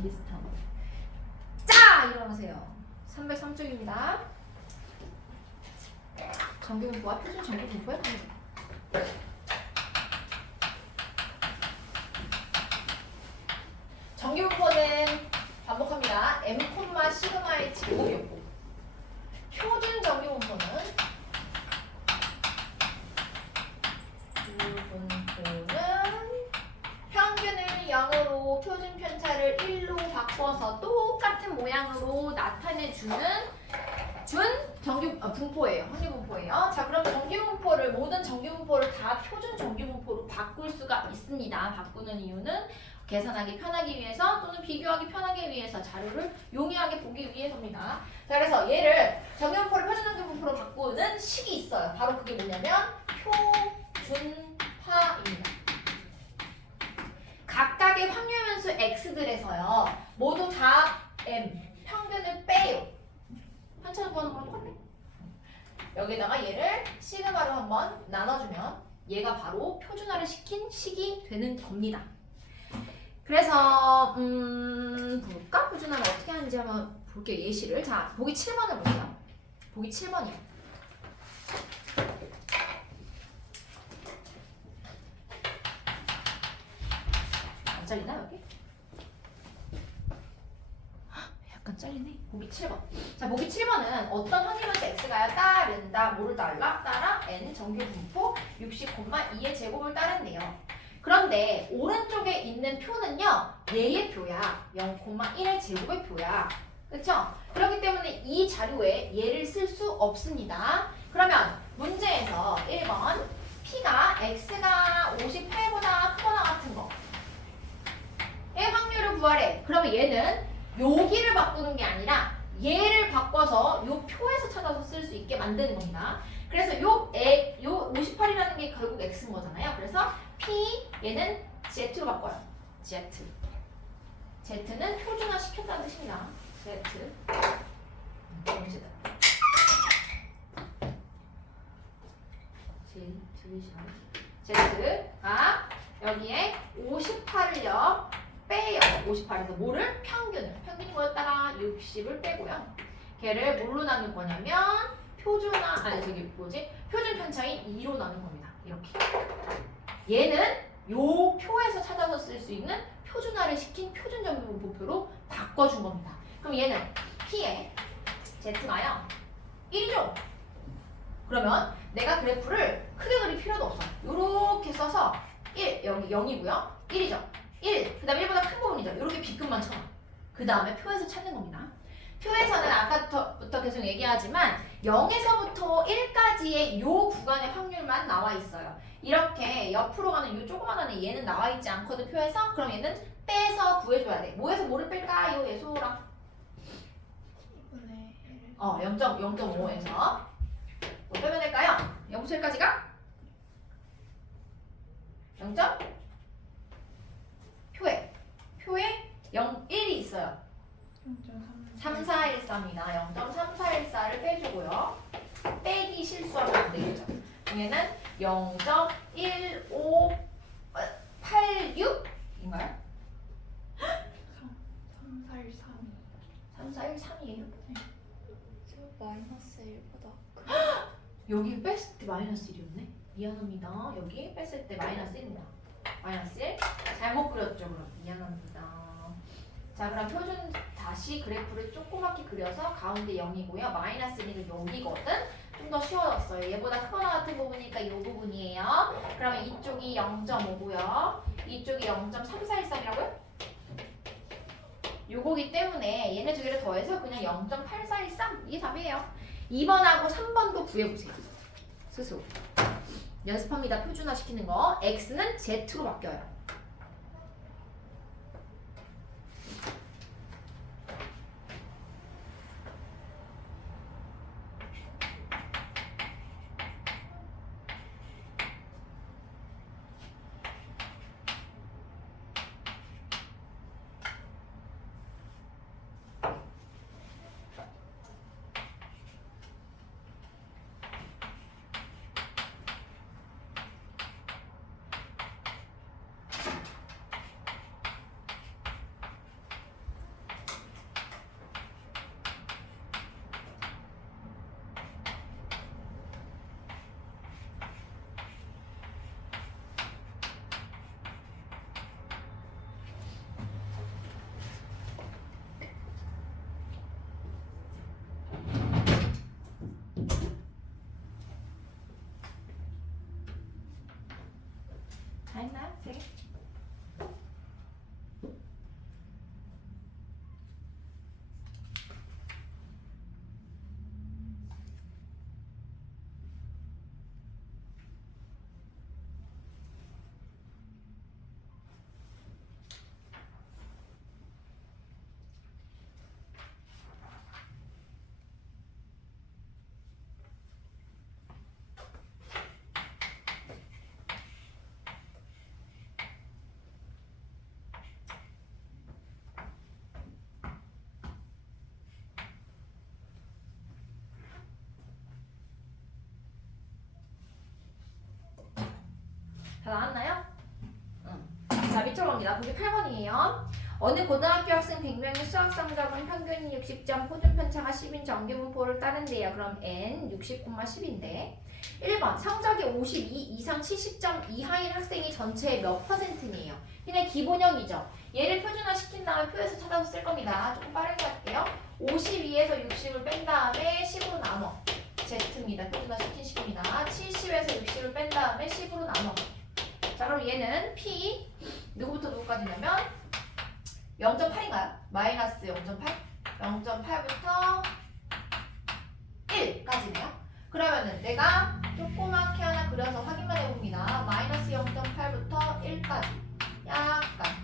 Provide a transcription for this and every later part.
비슷한. 자, 일어나세요. 303쪽입니다. 정규분포와 표준 정규분포의 관계. 정규분포는 반복합니다. m, 시그마의 제곱이었고, 표준 정규분포는 평균을 0으로 표준 편차를 1로 바꿔서 똑같은 모양으로 나타내주는 분포예요. 확률분포예요. 자, 그럼 정규분포를 모든 정규분포를 다 표준 정규분포로 바꿀 수가 있습니다. 바꾸는 이유는 계산하기 편하기 위해서 또는 비교하기 편하기 위해서 자료를 용이하게 보기 위해서입니다. 자, 그래서 얘를 정규분포를 표준 정규분포로 바꾸는 식이 있어요. 바로 그게 뭐냐면 표준화입니다. 각각의 확률변수 x들에서요 모두 다 m 평균을 빼요. 한차는 구하는 거랑 똑같네. 여기다가 얘를 시그마로 한번 나눠주면 얘가 바로 표준화를 시킨 식이 되는 겁니다. 그래서 볼까? 표준화를 어떻게 하는지 한번 볼게요. 예시를. 자, 보기 7번을 볼게요. 보기 7번이요. 안 잘리나 여기? 약간 잘리네. 보기 7번. 자, 보기 7번은 어떤 확률변수 x가 따른다. 뭐를 따라 n 정규분포 60,2의 제곱을 따른대요. 그런데 오른쪽에 있는 표는요 얘의 표야. 0,1의 제곱의 표야. 그렇죠? 그렇기 때문에 이 자료에 얘를 쓸 수 없습니다. 그러면 문제에서 1번 p가 x가 58보다 크거나 같은 거 의 확률을 구하래. 그러면 얘는 여기를 바꾸는 게 아니라 얘를 바꿔서 요 표에서 찾아서 쓸 수 있게 만드는 겁니다. 그래서 요 58이라는 게 결국 x인 거잖아요. 그래서 p 얘는 z로 바꿔요. z는 표준화 시켰다는 뜻입니다. z가 여기에 58을요 빼요. 58에서 뭐를? 평균이 뭐였다가 60을 빼고요. 걔를 뭘로 나눌 거냐면 표준 편차인 2로 나눈 겁니다. 이렇게. 얘는 요 표에서 찾아서 쓸 수 있는 표준화를 시킨 표준 정규분포표로 바꿔준 겁니다. 그럼 얘는 P의 Z가요 1이죠? 그러면 내가 그래프를 크게 그릴 필요도 없어. 요렇게 써서 1, 여기 0이고요. 1이죠? 1, 그 다음에 1보다 큰 부분이죠. 이렇게 B급만 쳐. 그 다음에 표에서 찾는 겁니다. 표에서는 아까부터 계속 얘기하지만 0에서부터 1까지의 요 구간의 확률만 나와 있어요. 이렇게 옆으로 가는 요 조그만한 얘는 나와 있지 않거든 표에서. 그럼 얘는 빼서 구해줘야 돼. 뭐에서 뭐를 뺄까요? 예소라. 0.5에서 뭐 빼면 될까요? 0부터 1까지가 0. 표에 0, 1이 있어요. 0.3414입니다. 0.3414를 빼주고요. 빼기 실수하면 안 되겠죠. 얘는 0.1586인가요? 3413이에요? 네. 마이너스 1보다 여기 뺐을 때 마이너스 1이었네? 미안합니다. 여기 뺐을 때 마이너스 1입니다. 마이너스 1? 잘못 그렸죠, 그럼. 미안합니다. 자, 그럼 표준 다시 그래프를 조그맣게 그려서 가운데 0이고요. 마이너스 1은 여기거든? 좀 더 쉬워졌어요. 얘보다 크거나 같은 부분이니까 이 부분이에요. 그러면 이쪽이 0.5고요. 이쪽이 0.3413이라고요? 요거기 때문에 얘네 두 개를 더해서 그냥 0.8413 이게 답이에요. 2번하고 3번도 구해보세요. 스스로. 연습합니다. 표준화 시키는 거. x는 z로 바뀌어요. 나왔나요? 자, 밑으로 갑니다. 보기 8번이에요. 어느 고등학교 학생 100명의 수학 성적은 평균 60점, 표준 편차가 10인 정규 분포를 따른대요. 그럼 n 60, 10인데 1번 성적이 52 이상 70점 이하인 학생이 전체의 몇 %이에요? 그냥 기본형이죠. 얘를 표준화 시킨 다음에 표에서 찾아서 쓸 겁니다. 조금 빠르게 할게요. 52에서 60을 뺀 다음에 10으로 나눠. Z입니다. 표준화 시킨 식입니다. 70에서 60을 뺀 다음에 10으로 나눠. 자, 그럼 얘는 P 누구부터 누구까지냐면 0.8인가요? 마이너스 0.8? 0.8부터 1까지네요. 그러면은 내가 조그맣게 하나 그려서 확인만 해봅니다. 마이너스 0.8부터 1까지 약간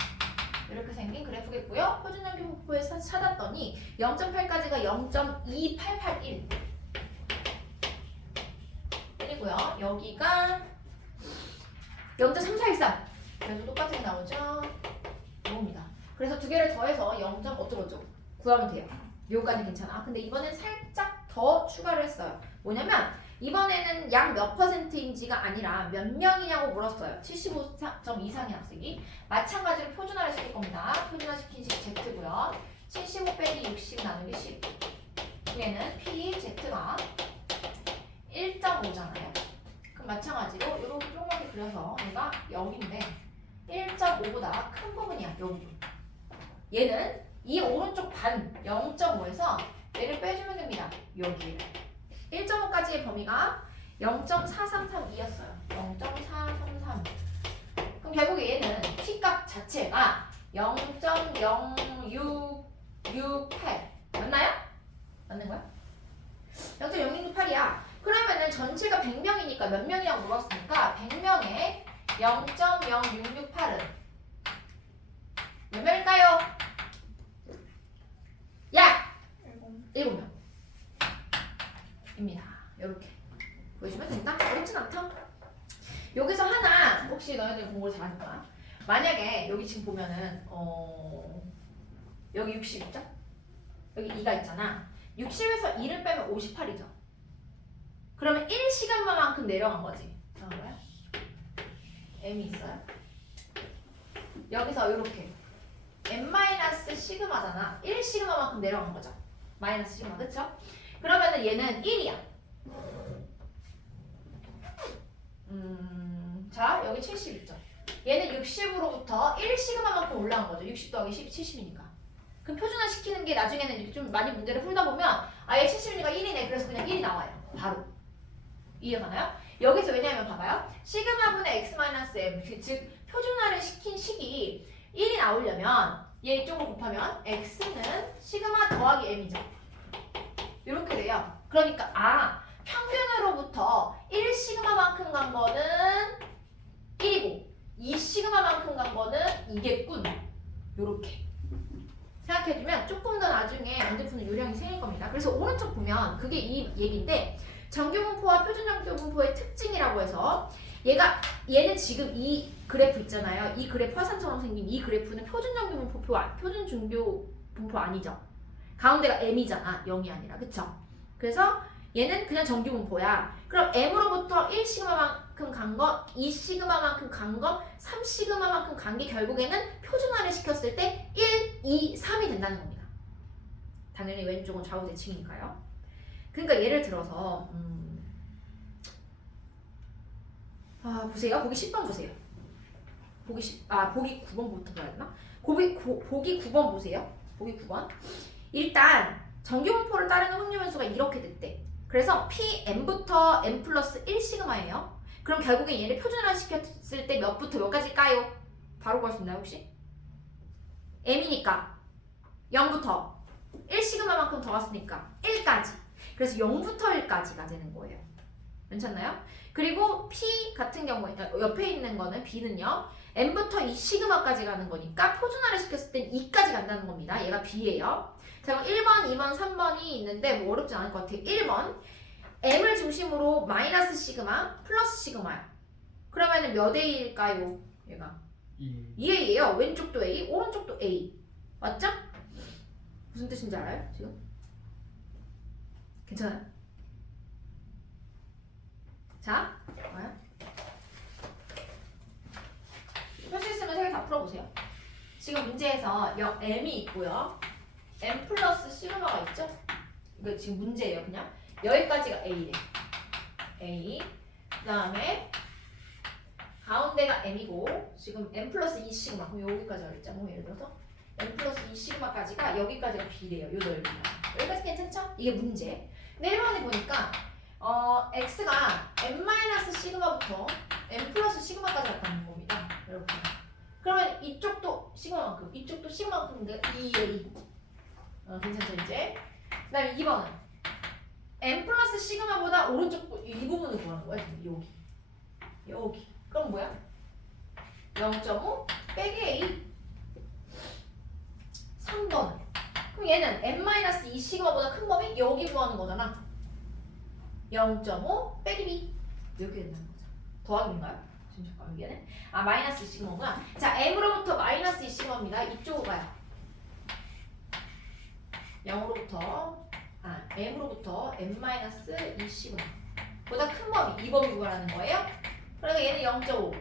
이렇게 생긴 그래프겠고요. 표준정규 분포에서 찾았더니 0.8까지가 0.2881 1이고요. 여기가 0.3413 그래도 똑같은 게 나오죠. 이겁니다. 그래서 두 개를 더해서 0. 어쩌고저쩌고 구하면 돼요. 요까지 괜찮아. 근데 이번엔 살짝 더 추가를 했어요. 뭐냐면 이번에는 약 몇 %인지가 아니라 몇 명이냐고 물었어요. 75점 이상의 학생이. 마찬가지로 표준화를 시킬 겁니다. 표준화 시킨 식 Z고요. 75 빼기 60 나누기 10. 얘는 PZ가 1.5잖아요. 그럼 마찬가지로 이렇게 조그맣게 그려서 얘가 0인데 1.5보다 큰 부분이야. 여기. 얘는 이 오른쪽 반 0.5에서 얘를 빼주면 됩니다. 여기를. 1.5까지의 범위가 0.4332였어요. 0.433. 그럼 결국에 얘는 T값 자체가 0.0668 맞나요? 맞는 거야? 0.0668이야. 그러면은 전체가 100명이니까 몇 명이라고 물었으니까 100명에 0.0668은 몇 명일까요? 약 7명 입니다. 이렇게 보여주면 된다. 어렵진 않다. 여기서 하나 혹시 너희들 공부를 잘하니까 만약에 여기 지금 보면은 여기 60 있죠? 여기 2가 있잖아. 60에서 2를 빼면 58이죠. 그러면 1시간만큼 내려간 거지. 뭐야? m이 있어요. 여기서 이렇게 n-시그마잖아. 1시그마만큼 내려간 거죠. 마이너스 시그마, 그쵸? 그러면은 얘는 1이야. 자, 여기 70 있죠? 얘는 60으로부터 1시그마만큼 올라간 거죠. 60 더하기 10, 70이니까. 그럼 표준화 시키는 게 나중에는 이렇게 좀 많이 문제를 풀다 보면 아예 70이니까 1이네. 그래서 그냥 1이 나와요. 바로. 이해가나요? 여기서 왜냐면 봐봐요. 시그마분의 x-m, 즉 표준화를 시킨 식이 1이 나오려면 얘 이쪽으로 곱하면 x는 시그마 더하기 m이죠. 이렇게 돼요. 그러니까 평균으로부터 1시그마만큼 간 거는 1이고 2시그마만큼 간 거는 2겠군. 요렇게 생각해주면 조금 더 나중에 문제 푸는 요령이 생길 겁니다. 그래서 오른쪽 보면 그게 이 얘기인데 정규분포와 표준정규분포의 특징이라고 해서 얘는 지금 이 그래프 있잖아요. 이 그래프 화산처럼 생긴 이 그래프는 표준중교분포 아니죠. 가운데가 m이잖아. 0이 아니라. 그쵸? 그래서 얘는 그냥 정규분포야. 그럼 m으로부터 1시그마만큼 간 거, 2시그마만큼 간 거, 3시그마만큼 간 게 결국에는 표준화를 시켰을 때 1, 2, 3이 된다는 겁니다. 당연히 왼쪽은 좌우 대칭이니까요. 그러니까 예를 들어서 보세요. 보기 10번 보세요. 보기 9번부터 봐야 되나? 보기 9번 보세요. 보기 9번. 일단 정규분포를 따르는 확률 변수가 이렇게 됐대. 그래서 Pm부터 m 플러스 1시그마예요. 그럼 결국에 얘를 표준화 시켰을 때 몇부터 몇까지일까요? 바로 구할 수 있나요 혹시? m이니까 0부터 1시그마만큼 더 왔으니까 1까지. 그래서 0부터 1까지가 되는 거예요. 괜찮나요? 그리고 P 같은 경우에 옆에 있는 거는 B는요. M부터 2시그마까지 가는 거니까 표준화를 시켰을 땐 2까지 간다는 겁니다. 얘가 B예요. 자, 그럼 1번, 2번, 3번이 있는데 뭐 어렵지 않을 것 같아요. 1번 M을 중심으로 마이너스 시그마 플러스 시그마야. 그러면은 몇 A일까요? 얘가 2A예요. 왼쪽도 A, 오른쪽도 A. 맞죠? 무슨 뜻인지 알아요? 지금? 괜찮아요? 자, 뭐야? 풀어보세요. 지금 문제에서 m이 있고요. m 플러스 시그마가 있죠? 이거 지금 문제예요. 그냥 여기까지가 a래. a. 그 다음에 가운데가 m이고 지금 m 플러스 2 시그마. 그럼 여기까지 알겠죠? 뭐 예를 들어서 m 플러스 2 시그마까지가 여기까지가 b래요. 요 넓이가. 여기까지 괜찮죠? 이게 문제. 근데 1번에 보니까 x가 m 마이너스 시그마부터 m 플러스 시그마까지 왔다는 겁니다. 이렇게. 그러면 이쪽도 시그마만큼, 이쪽도 시그마만큼인데 2a. 괜찮죠 이제? 그 다음에 2번은 m 플러스 시그마보다 오른쪽 이 부분을 구하는 거야. 여기. 여기. 그럼 뭐야? 0.5 빼기 a. 3번. 그럼 얘는 m-2 시그마보다 큰 범위 여기 구하는 거잖아. 0.5 빼기 b. 이렇게 된다는 거죠. 더하기인가요? 지금 잠깐 여기에는 마이너스 2 시그마구나. 자, m으로부터 마이너스 2 시그마입니다. 이쪽으로 가요. 0으로부터 m으로부터 m-2 시그마 보다 큰 범위, 이 범위 구하라는 거예요. 그러니까 얘는 0.5고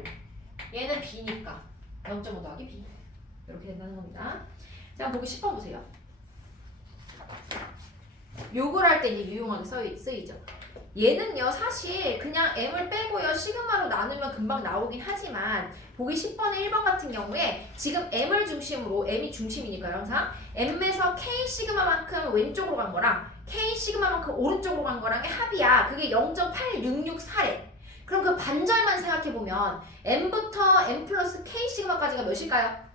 얘는 b니까 0.5 더하기 b 이렇게 된다는 겁니다. 자, 보기 10번 보세요. 요걸 할 때 이제 유용하게 쓰이죠. 얘는요 사실 그냥 m을 빼고요 시그마로 나누면 금방 나오긴 하지만 보기 10번에 1번 같은 경우에 지금 m을 중심으로 m이 중심이니까요 항상 m에서 k 시그마만큼 왼쪽으로 간 거랑 k 시그마만큼 오른쪽으로 간 거랑의 합이야. 그게 0.8664래. 그럼 그 반절만 생각해보면 m부터 m 플러스 k 시그마까지가 몇일까요?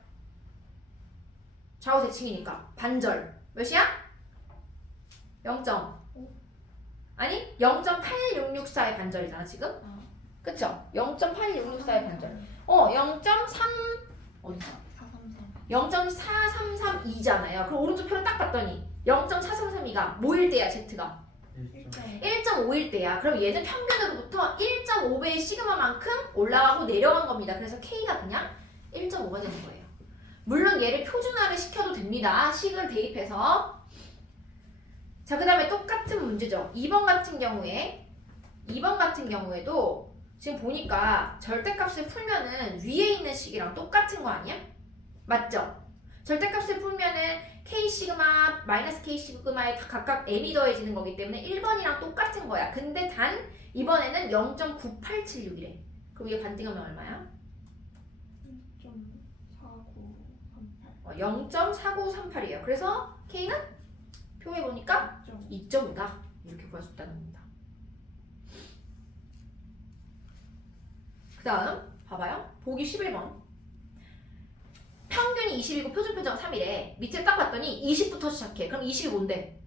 좌우 대칭이니까 반절 몇이야? 0. 아니 0.8664의 반절이잖아 지금. 그쵸? 0.8664의 반절. 0.3 어디서? 0.4332잖아요. 그럼 오른쪽 표를 딱 봤더니 0.4332가 뭐일 때야 z가? 1.5일 때야. 그럼 얘는 평균으로부터 1.5배의 시그마만큼 올라가고 내려간 겁니다. 그래서 k가 그냥 1.5가 되는 거예요. 물론 얘를 표준화를 시켜도 됩니다. 식을 대입해서. 자, 그 다음에 똑같은 문제죠. 2번 같은 경우에도 지금 보니까 절대값을 풀면은 위에 있는 식이랑 똑같은 거 아니야? 맞죠? 절대값을 풀면은 k 시그마 마이너스 k 시그마에 각각 m이 더해지는 거기 때문에 1번이랑 똑같은 거야. 근데 단 이번에는 0.9876이래. 그럼 이게 반띵하면 얼마야? 0.4938이에요. 그래서 k는 표에 보니까 2.5다. 이렇게 구할 수 있다는 겁니다. 그 다음 봐봐요. 보기 11번. 평균이 20이고 표준표정 3이래. 밑에 딱 봤더니 20부터 시작해. 그럼 20이 뭔데?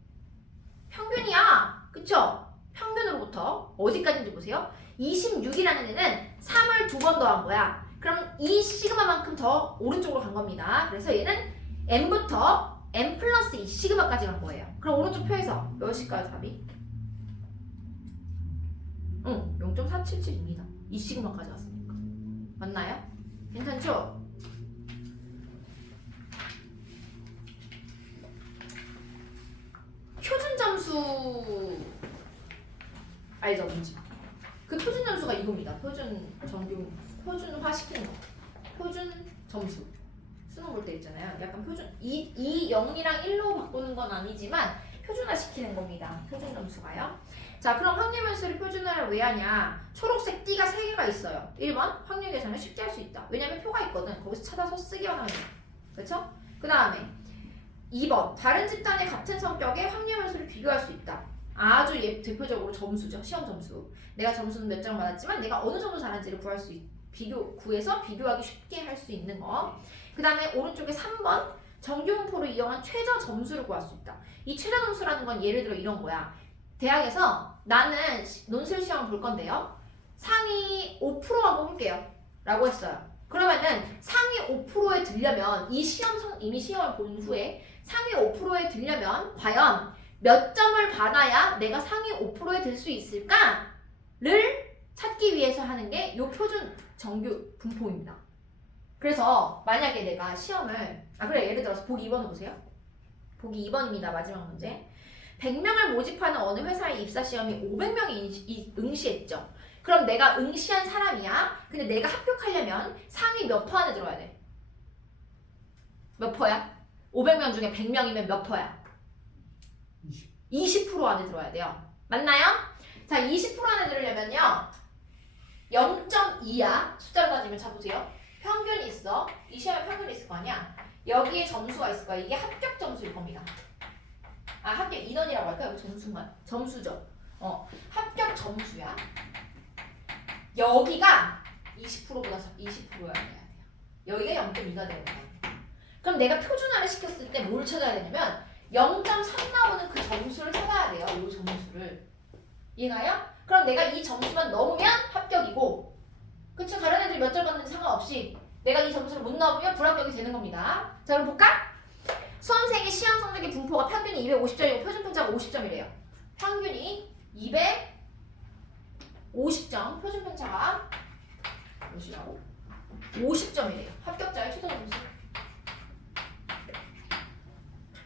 평균이야. 그쵸? 평균으로부터 어디까지인지 보세요. 26이라는 애는 3을 2번 더한 거야. 그럼 이 시그마만큼 더 오른쪽으로 간 겁니다. 그래서 얘는 m부터 m 플러스 2 시그마까지 간 거예요. 그럼 오른쪽 표에서 몇일까요 답이? 0.477입니다. 2 시그마까지 왔으니까. 맞나요? 괜찮죠? 표준 점수 알죠? 뭔지. 그 표준 점수가 이겁니다. 표준화 시키는 거. 표준 점수. 수능 볼 때 있잖아요. 약간 표준 0이랑 1로 바꾸는 건 아니지만 표준화 시키는 겁니다. 표준 점수가요. 자, 그럼 확률 변수를 표준화를 왜 하냐? 초록색 띠가 3개가 있어요. 1번 확률 계산을 쉽게 할 수 있다. 왜냐면 표가 있거든. 거기서 찾아서 쓰기만 하면 돼. 그렇죠? 그 다음에 2번 다른 집단의 같은 성격의 확률 변수를 비교할 수 있다. 아주 대표적으로 점수죠. 시험 점수. 내가 점수는 몇 점 받았지만 내가 어느 정도 잘한지를 구해서 비교하기 쉽게 할 수 있는 거. 그 다음에 오른쪽에 3번 정규분포를 이용한 최저 점수를 구할 수 있다. 이 최저 점수라는 건 예를 들어 이런 거야. 대학에서 나는 논술 시험을 볼 건데요. 상위 5%만 뽑을게요. 라고 했어요. 그러면은 상위 5%에 들려면 이미 시험을 본 후에 상위 5%에 들려면 과연 몇 점을 받아야 내가 상위 5%에 들 수 있을까를 찾기 위해서 하는 게 이 표준 정규 분포입니다. 그래서 만약에 내가 시험을 예를 들어서 보기 2번을 보세요. 보기 2번입니다. 마지막 문제. 100명을 모집하는 어느 회사의 입사 시험이 500명이 응시했죠. 그럼 내가 응시한 사람이야. 근데 내가 합격하려면 상위 몇 퍼 안에 들어야 돼? 몇 퍼야? 500명 중에 100명이면 몇 퍼야? 20% 안에 들어야 돼요. 맞나요? 자, 20% 안에 들으려면요. 0.2야. 숫자로 따지면 자보세요. 평균이 있어. 이 시험에 평균이 있을 거 아니야. 여기에 점수가 있을 거야. 이게 합격 점수일 겁니다. 아, 합격 인원이라고 할까요? 여기 점수만. 점수죠. 합격 점수야. 여기가 20%보다 20%여야 돼요. 여기가 0.2가 되는 거야. 그럼 내가 표준화를 시켰을 때 뭘 찾아야 되냐면 0.3 나오는 그 점수를 찾아야 돼요. 이 점수를. 이해가요? 그럼 내가 이 점수만 넘으면 합격이고, 그쵸? 다른 애들이 몇 점 받는지 상관없이 내가 이 점수를 못 넘으면 불합격이 되는 겁니다. 자, 그럼 볼까? 수험생의 시험 성적의 분포가 평균이 250점이고 표준 편차가 50점이래요. 평균이 250점, 표준 편차가 몇이라고? 50점이래요. 합격자의 최저 점수.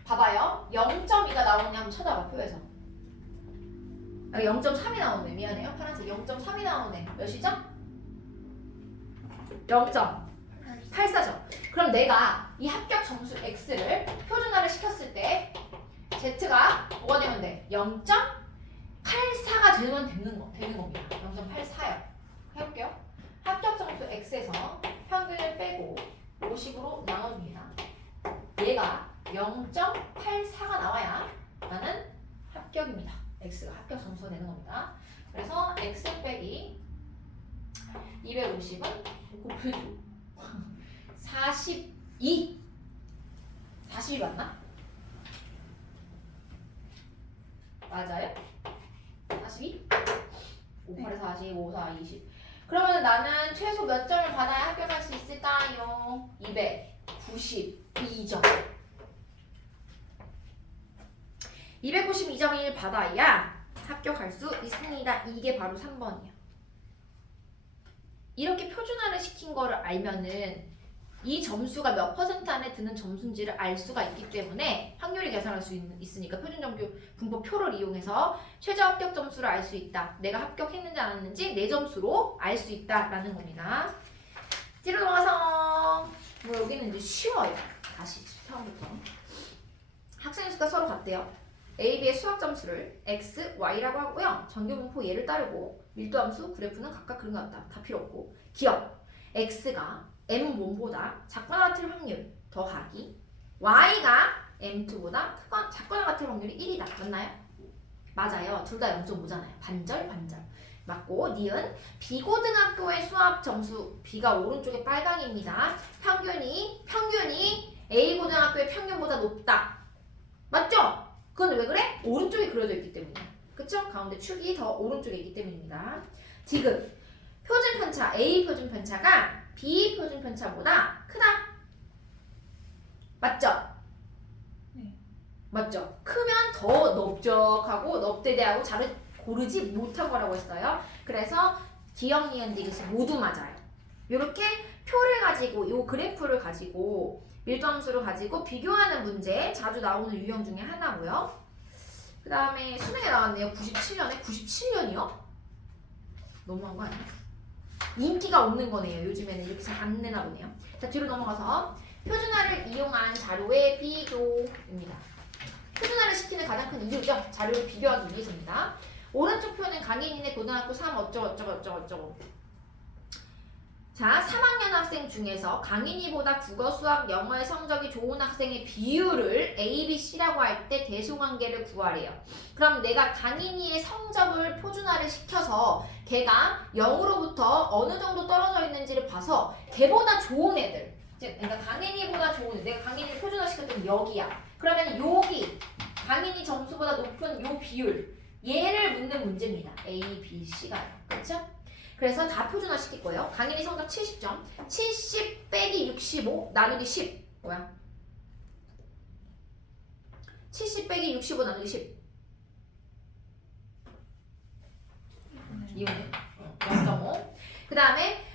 봐봐요. 0.2가 나오냐 한번 찾아봐, 표에서. 0.3이 나오네. 미안해요. 파란색 0.3이 나오네. 몇이죠? 0.84점. 그럼 내가 이 합격 점수 X를 표준화를 시켰을 때 Z가 뭐가 되면 돼? 0.84가 되면 되는 겁니다. 0.84요. 해볼게요. 합격 점수 X에서 평균을 빼고 50으로 나눠줍니다. 얘가 0.84가 나와야 나는 합격입니다. X가 합격 점수가 되는 겁니다. 그래서 X 빼기 250은 곱해줘. 42. 42 맞나? 맞아요? 42? 58에 40, 54, 20. 그러면 나는 최소 몇 점을 받아야 합격할 수 있을까요? 292점. 292점을 받아야 합격할 수 있습니다. 이게 바로 3번이야. 이렇게 표준화를 시킨 거를 알면은 이 점수가 몇 퍼센트 안에 드는 점수인지를 알 수가 있기 때문에 확률이 계산할 수 있으니까 표준정규 분포표를 이용해서 최저 합격 점수를 알 수 있다. 내가 합격했는지 안 했는지 내 점수로 알 수 있다라는 겁니다. 뒤로 넘어가서 뭐 여기는 이제 쉬워요. 다시 처음부터. 학생 수가 서로 같대요. A, B의 수학 점수를 X, Y라고 하고요. 정규 분포 얘를 따르고 밀도함수, 그래프는 각각 그런 것 같다. 다 필요 없고. 기억. X가 M1보다 작거나 같을 확률 더하기 Y가 M2보다 작거나 같을 확률이 1이다. 맞나요? 맞아요. 둘 다 0.5잖아요. 반절. 맞고 니은 B고등학교의 수학 점수 B가 오른쪽에 빨강입니다. 평균이 A고등학교의 평균보다 높다. 맞죠? 그건 왜 그래? 오른쪽에 그려져 있기 때문이야. 그쵸? 가운데 축이 더 오른쪽에 있기 때문입니다. 지금 표준 편차 A 표준 편차가 B 표준 편차보다 크다. 맞죠? 네. 맞죠? 크면 더 넓적하고 넙대대하고 잘 고르지 못한 거라고 했어요. 그래서 기억, 니은, 디귿이 모두 맞아요. 이렇게 표를 가지고 이 그래프를 가지고 밀도함수를 가지고 비교하는 문제 자주 나오는 유형 중에 하나고요. 그 다음에 수능에 나왔네요. 97년에 97년이요? 너무한 거 아니야? 인기가 없는 거네요. 요즘에는 이렇게 잘 안 내나 보네요. 자, 뒤로 넘어가서 표준화를 이용한 자료의 비교입니다. 표준화를 시키는 가장 큰 이유죠. 자료를 비교하기 위해서입니다. 오른쪽 표는 강인이네 고등학교 3 어쩌고. 자, 3학년 학생 중에서 강인이보다 국어, 수학, 영어의 성적이 좋은 학생의 비율을 A, B, C라고 할 때 대소관계를 구하래요. 그럼 내가 강인이의 성적을 표준화를 시켜서 걔가 0으로부터 어느 정도 떨어져 있는지를 봐서 걔보다 좋은 애들, 즉 그러니까 강인이보다 좋은 애들, 내가 강인이를 표준화 시켰더니 여기야. 그러면 여기 강인이 점수보다 높은 요 비율, 얘를 묻는 문제입니다. A, B, C가요. 그렇죠? 그래서 다 표준화 시킬 거예요. 강인이 성적 70점. 70 빼기 65 나누기 10. 뭐야? 70 빼기 65 나누기 10. 이거네. 0.5. 그 다음에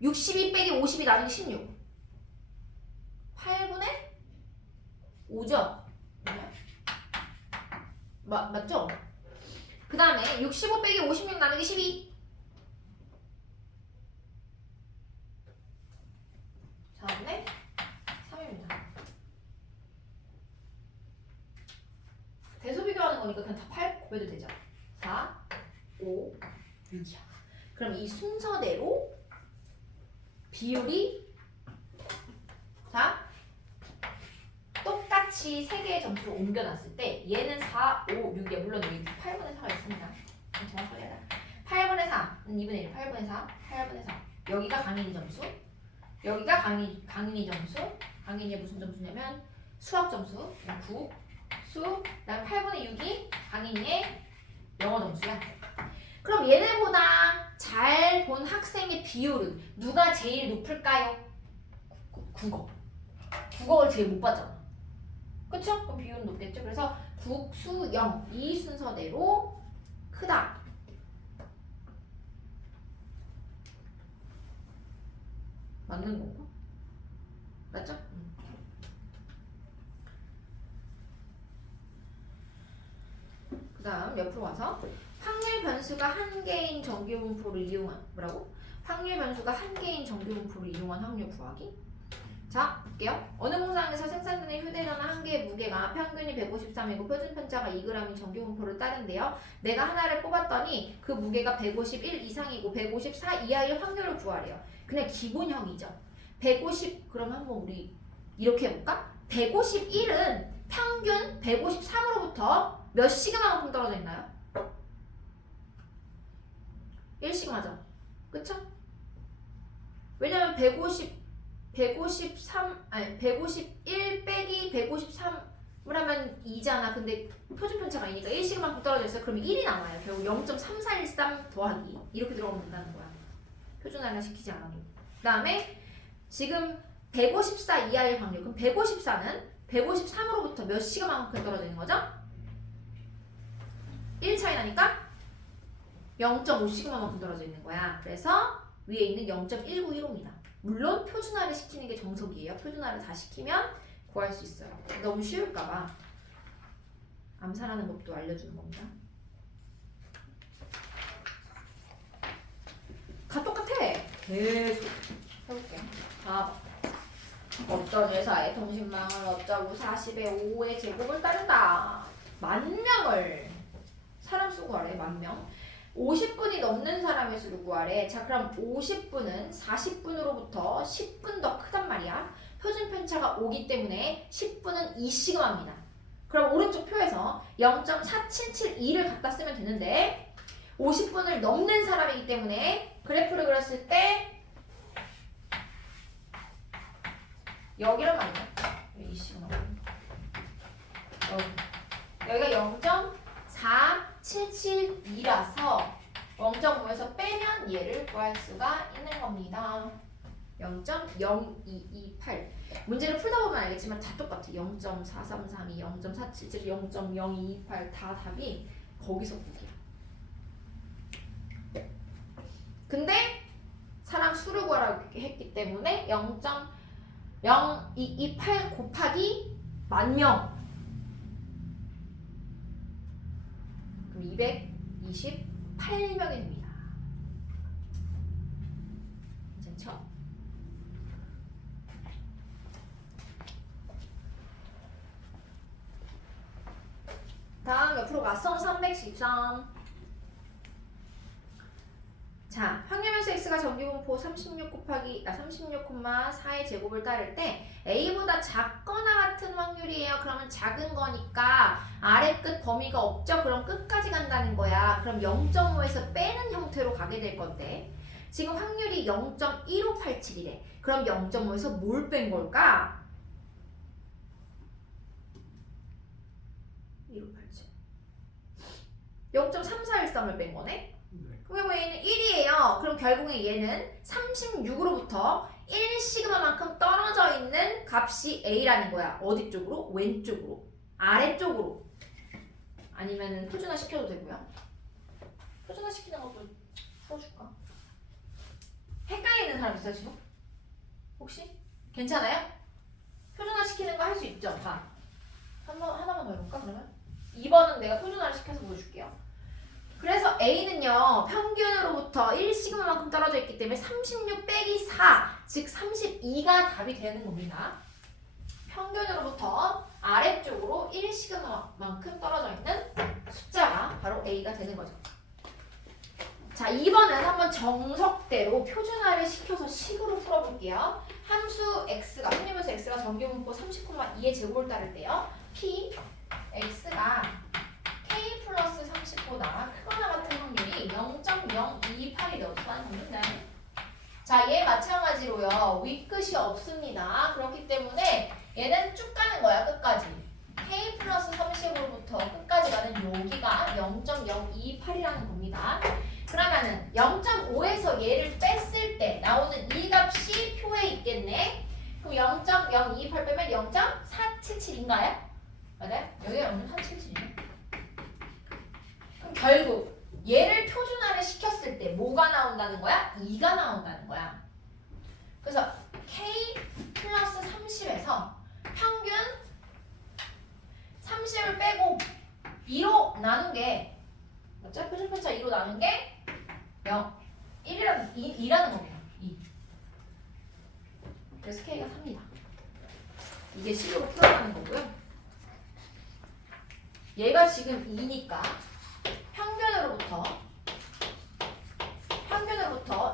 62 빼기 52 나누기 16. 8분의 5죠? 맞죠? 그 다음에 65 빼기 56 나누기 12. 4분의 3입니다. 거니까 그냥 다 8 곱해도 되죠. 4, 5, 6이야. 그럼 이 순서대로 비율이 자 똑같이 3개의 점수를 옮겨놨을 때 얘는 4, 5, 6이야. 물론 여기 8분의 4가 있습니다. 정확하게 해라. 8분의 4, 2분의 1, 8분의 4, 8분의 4. 여기가 강인이 점수, 여기가 강인이 점수. 강인이 무슨 점수냐면 수학 점수, 9, 수, 그다음 8분의 6이 강인이의 영어 점수야. 그럼 얘네보다 잘 본 학생의 비율은 누가 제일 높을까요? 국어. 국어를 제일 못 봤잖아. 그쵸? 그럼 비율은 높겠죠. 그래서 국, 수, 영 이 순서대로 크다. 맞는 건가? 맞죠? 그 다음 옆으로 와서 확률 변수가 한 개인 정규분포를 이용한 뭐라고? 확률 변수가 한 개인 정규분포를 이용한 확률 구하기. 자, 볼게요. 어느 공장에서 생산되는 휴대전화 한 개의 무게가 평균이 153이고 표준 편차가 2g인 정규분포를 따른대요. 내가 하나를 뽑았더니 그 무게가 151 이상이고 154 이하일 확률을 구하래요. 그냥 기본형이죠. 150 그럼 한번 우리 이렇게 해볼까? 151은 평균 153으로부터 몇 시그마만큼 떨어져 있나요? 1시그마죠. 그쵸? 왜냐면 151 빼기 153을 하면 2잖아. 근데 표준 편차가 2니까 1시그마만큼 떨어져 있어요. 그러면 1이 나와요. 결국 0.3413 더하기 이렇게 들어가면 된다는 거야. 표준화를 시키지 않아도. 그 다음에 지금 154 이하일 확률. 그럼 154는 153으로부터 몇 시그마만큼 떨어져 있는 거죠? 1 차이 나니까 0.5시그마만큼 떨어져 있는 거야. 그래서 위에 있는 0.1915입니다. 물론 표준화를 시키는 게 정석이에요. 표준화를 다 시키면 구할 수 있어요. 너무 쉬울까봐 암산하는 법도 알려주는 겁니다. 다 똑같아. 계속 해볼게요. 자, 어떤 회사의 통신망을 어쩌고 40의 5의 제곱을 따른다. 10,000명을 사람 수를 구하래. 10,000명. 50분이 넘는 사람의 수를 구하래. 자, 그럼 50분은 40분으로부터 10분 더 크단 말이야. 표준 편차가 5기 때문에 10분은 2시그마입니다. 그럼 오른쪽 표에서 0.4772를 갖다 쓰면 되는데 50분을 넘는 사람이기 때문에 그래프를 그렸을 때 여기란 말이야. 2시그마. 여기가 0.4772라서 0.5에서 빼면 얘를 구할 수가 있는 겁니다. 0.0228. 문제를 풀다 보면 알겠지만 다 똑같아. 0.4332, 0.477, 0.0228 다 답이 거기서 보기야. 근데 사람 수를 구하라고 했기 때문에 0.0228 곱하기 10,000명. 그럼 228명이 됩니다. 괜찮죠? 다음 옆으로 가서 313. 자, 확률변수 x가 정규분포 36,4의 제곱을 따를 때 a보다 작거나 같은 확률이에요. 그러면 작은 거니까 아래 끝 범위가 없죠. 그럼 끝까지 간다는 거야. 그럼 0.5에서 빼는 형태로 가게 될 건데 지금 확률이 0.1587이래. 그럼 0.5에서 뭘 뺀 걸까? 1587. 0.3413을 뺀 거네. 그럼 얘는 1이에요. 그럼 결국에 얘는 36으로부터 1시그마만큼 떨어져 있는 값이 A라는 거야. 어디 쪽으로? 왼쪽으로. 아래쪽으로. 아니면 표준화 시켜도 되고요. 표준화 시키는 것도 풀어줄까? 헷갈리는 사람 있어요 지금? 혹시? 괜찮아요? 표준화 시키는 거 할 수 있죠? 다. 하나만 더 해볼까 그러면? 2번은 내가 표준화를 시켜서 보여줄게요. 그래서 A는요 평균으로부터 1시그마만큼 떨어져 있기 때문에 36 빼기 4 즉 32가 답이 되는 겁니다. 평균으로부터 아래쪽으로 1시그마만큼 떨어져 있는 바로 A가 되는 거죠. 자, 2번은 한번 정석대로 표준화를 시켜서 식으로 풀어볼게요. 함수 x가 합리분수 x가 정규분포 30,2의 제곱을 따를 때요. p x가 k 플러스 30보다 크거나 같은 확률이 0.028이 넣어주는 겁니다. 자, 얘 마찬가지로요. 윗끝이 없습니다. 그렇기 때문에 얘는 쭉 가는 거야, 끝까지. k 플러스 30으로부터 끝까지 가는 여기가 0.028이라는 겁니다. 그러면은 0.5에서 얘를 뺐을 때 나오는 이 값이 표에 있겠네. 그럼 0.028 빼면 0.477인가요? 맞아요? 여기가 0.477이네. 그럼 결국 얘를 표준화를 시켰을 때 뭐가 나온다는 거야? 2가 나온다는 거야. 그래서 K 플러스 30에서 평균 30을 빼고 2로 나눈 게 맞죠? 표준편차 2로 나눈 게 0, 2라는 겁니다. 2. 그래서 K가 3이다. 이게 식으로 풀어가는 거고요. 얘가 지금 2니까 평균으로부터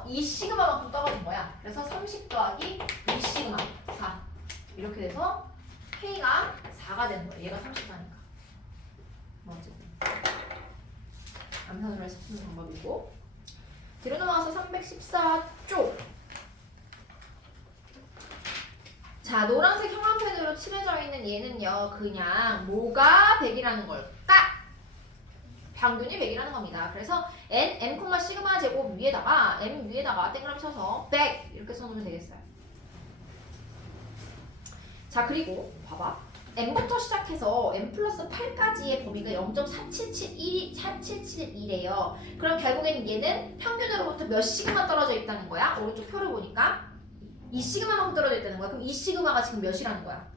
2 시그마만큼 떨어진 거야. 그래서 30 더하기 2 시그마 4 이렇게 돼서 K가 4가 되는 거야. 얘가 34니까. 뭐 어쨌든 암산으로 해서 푸는 방법이고. 뒤로 넘어가서 314쪽. 자, 노란색 형광펜으로 칠해져 있는 얘는요, 그냥 뭐가 100이라는 걸까? 평균이 100이라는 겁니다. 그래서 n, m, 시그마 제곱 위에다가 m 위에다가 땡그람 쳐서 100 이렇게 써놓으면 되겠어요. 자, 그리고 봐봐. m부터 시작해서 m 플러스 8까지의 범위가 0.4771이래요. 그럼 결국에는 얘는 평균으로부터 몇 시그마 떨어져 있다는 거야? 오른쪽 표를 보니까 2 시그마만큼 떨어져 있다는 거야. 그럼 2 시그마가 지금 몇이라는 거야?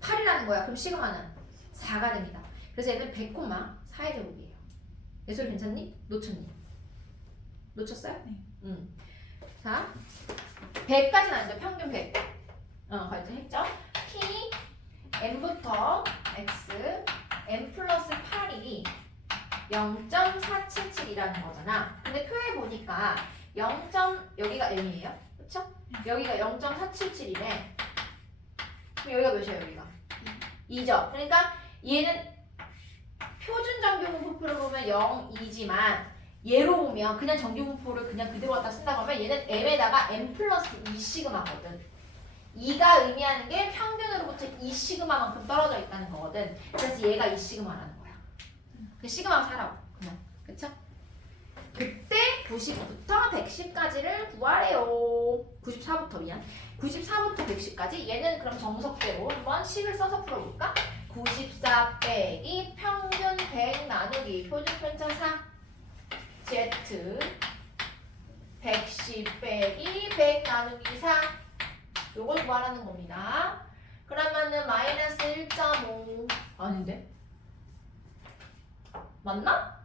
8이라는 거야. 그럼 시그마는 4가 됩니다. 그래서 얘는 100,4의 제곱이에요. 내 소리 괜찮니? 놓쳤니? 놓쳤어요? 네. 자, 100까지는 아니죠. 평균 100. 했죠? P m부터 x m 플러스 8이 0.477이라는 거잖아. 근데 표에 보니까 0. 여기가 m이에요. 그쵸? 여기가 0.477이네. 그럼 여기가 몇이에요? 여기가 2죠. 그러니까 얘는 표준 정규분포를 보면 0이지만 얘로 보면 그냥 정규분포를 그냥 그대로 갖다 쓴다고 하면 얘는 m에다가 m 플러스 2 시그마거든. 2가 의미하는 게 평균으로부터 2 시그마만큼 떨어져 있다는 거거든. 그래서 얘가 2 시그마라는 거야. 그 시그마가 4라고 그냥. 그쵸? 그때 90부터 110까지를 구하래요. 94부터 미안. 94부터 110까지 얘는 그럼 정석대로 한번 식을 써서 풀어볼까? 94 빼기 평균 100 나누기 표준편차 4 Z 110 빼기 100 나누기 4 요걸 구하라는 겁니다. 그러면은 마이너스 1.5 아닌데? 맞나?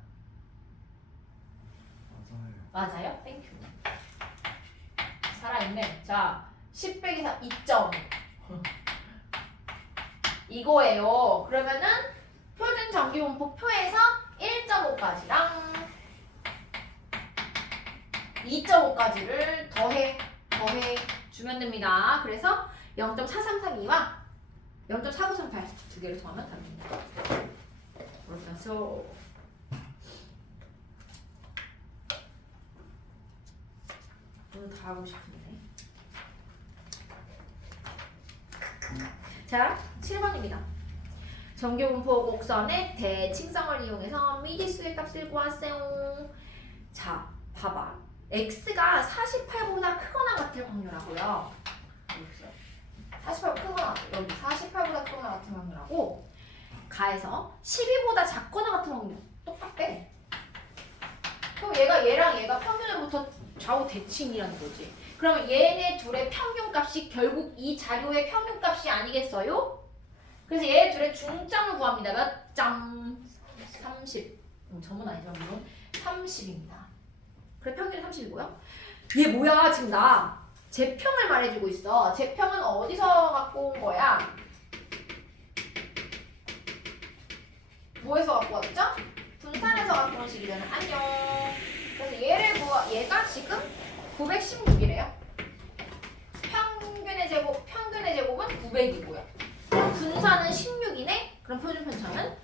맞아요. 땡큐. 살아있네. 자, 10 빼기 4 2.5 이거예요. 그러면은 표준 정규분포 표에서 1.5까지랑 2.5까지를 더해 주면 됩니다. 그래서 0.4332와 0.4938 두 개를 더하면 답니다. 그래서 오늘 다 하고 싶은데. 자, 7번입니다. 정규분포 곡선의 대칭성을 이용해서 미지수의 값을 구하세요. 자, 봐봐. x가 48보다 크거나 같을 확률하고요. 48보다 크거나 같을, 여기 48보다 크거나 같은 확률하고 가에서 12보다 작거나 같은 확률 똑같대. 그럼 얘랑 얘가 평균으로부터 좌우 대칭이라는 거지. 그러면 얘네 둘의 평균값이 결국 이 자료의 평균값이 아니겠어요? 그래서 얘네 둘의 중점을 구합니다. 몇 점? 30. 점은 아니지만 물론 30입니다. 그래 평균이 30이고요. 얘 뭐야 지금 나 제평을 말해주고 있어. 제평은 어디서 갖고 온 거야? 뭐에서 갖고 왔죠? 분산해서 갖고 온 식이잖아. 안녕. 그래서 얘가 지금 916이래요. 평균의 제곱은 900이고요. 그럼 분산은 16이네? 그럼 표준 편차는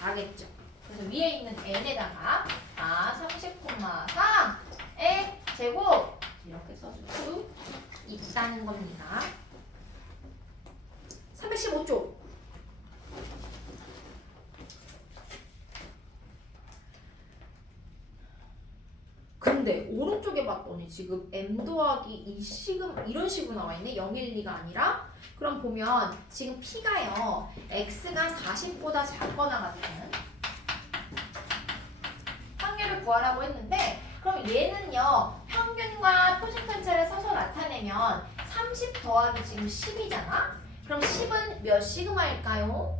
4겠죠. 그래서 위에 있는 n에다가 30,4의 제곱 이렇게 써줄 수 있다는 겁니다. 315쪽. 근데 오른쪽에 봤더니 지금 m 더하기 2 시금 이런 식으로 나와 있네. 012가 아니라. 그럼 보면 지금 p가요. x가 40보다 작거나 같은 확률을 구하라고 했는데 그럼 얘는요. 평균과 표준 편차를 써서 나타내면 30 더하기 지금 10이잖아. 그럼 10은 몇 시그마일까요?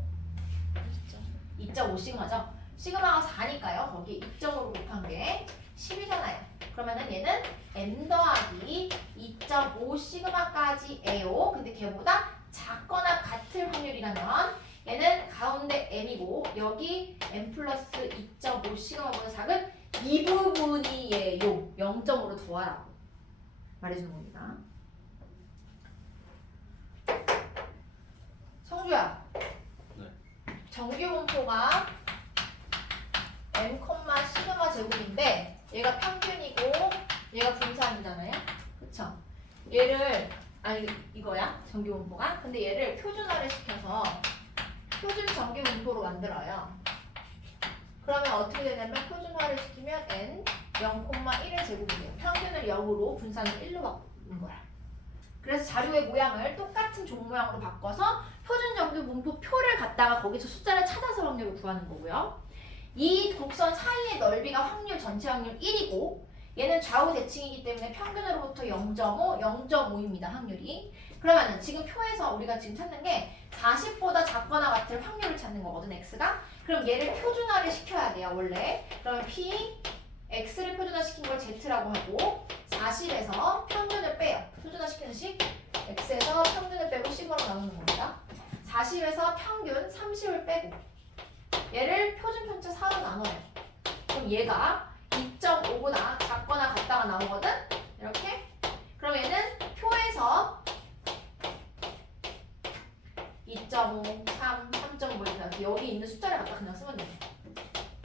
2.5 시그마죠. 시그마가 4니까요. 거기 2.5로 곱한 게 10이잖아요. 그러면은 얘는 m 더하기 2.5 시그마까지예요. 근데 걔보다 작거나 같을 확률이라면 얘는 가운데 m이고 여기 m 플러스 2.5 시그마보다 작은 이 부분이에요. 0.5로 더하라고 말해주는 겁니다. 성주야. 네. 정규 분포가 m, 시그마 제곱인데 얘가 평균이고 얘가 분산이잖아요. 그쵸? 얘를 이거야 정규 분포가. 근데 얘를 표준화를 시켜서 표준 정규 분포로 만들어요. 그러면 어떻게 되냐면 표준화를 시키면 n 0,1의 제곱이에요. 평균을 0으로 분산을 1로 바꾸는 거야. 그래서 자료의 모양을 똑같은 종 모양으로 바꿔서 표준 정규 분포 표를 갖다가 거기서 숫자를 찾아서 확률을 구하는 거고요. 이 곡선 사이의 넓이가 확률 전체 확률 1이고 얘는 좌우 대칭이기 때문에 평균으로부터 0.5, 0.5입니다. 확률이. 그러면은 지금 표에서 우리가 지금 찾는 게 40보다 작거나 같을 확률을 찾는 거거든, x가. 그럼 얘를 표준화를 시켜야 돼요, 원래. 그러면 p, x를 표준화시킨 걸 z라고 하고 40에서 평균을 빼요. 표준화시키는 식 x에서 평균을 빼고 10으로 나누는 겁니다. 40에서 평균 30을 빼고 얘를 표준 편차 4로 나눠요. 그럼 얘가 2.5보다 작거나 같다가 나오거든? 이렇게. 그럼 얘는 표에서 2.5, 3, 3.5 이렇게 여기 있는 숫자를 갖다 그냥 쓰면 돼요.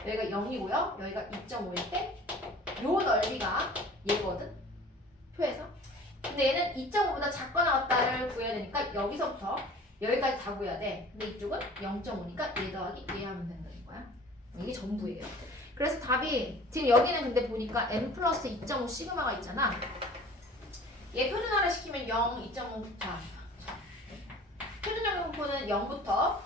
여기가 0이고요. 여기가 2.5일 때 요 넓이가 얘거든? 표에서. 근데 얘는 2.5보다 작거나 같다를 구해야 되니까 여기서부터 여기까지 다 구해야 돼. 근데 이쪽은 0.5니까 얘 더하기 얘 하면 된다는 거야. 이게 전부예요. 그래서 답이 지금 여기는 근데 보니까 m 플러스 2.5 시그마가 있잖아. 얘 표준화를 시키면 0, 2.5 자. 표준 정규 분포는 0부터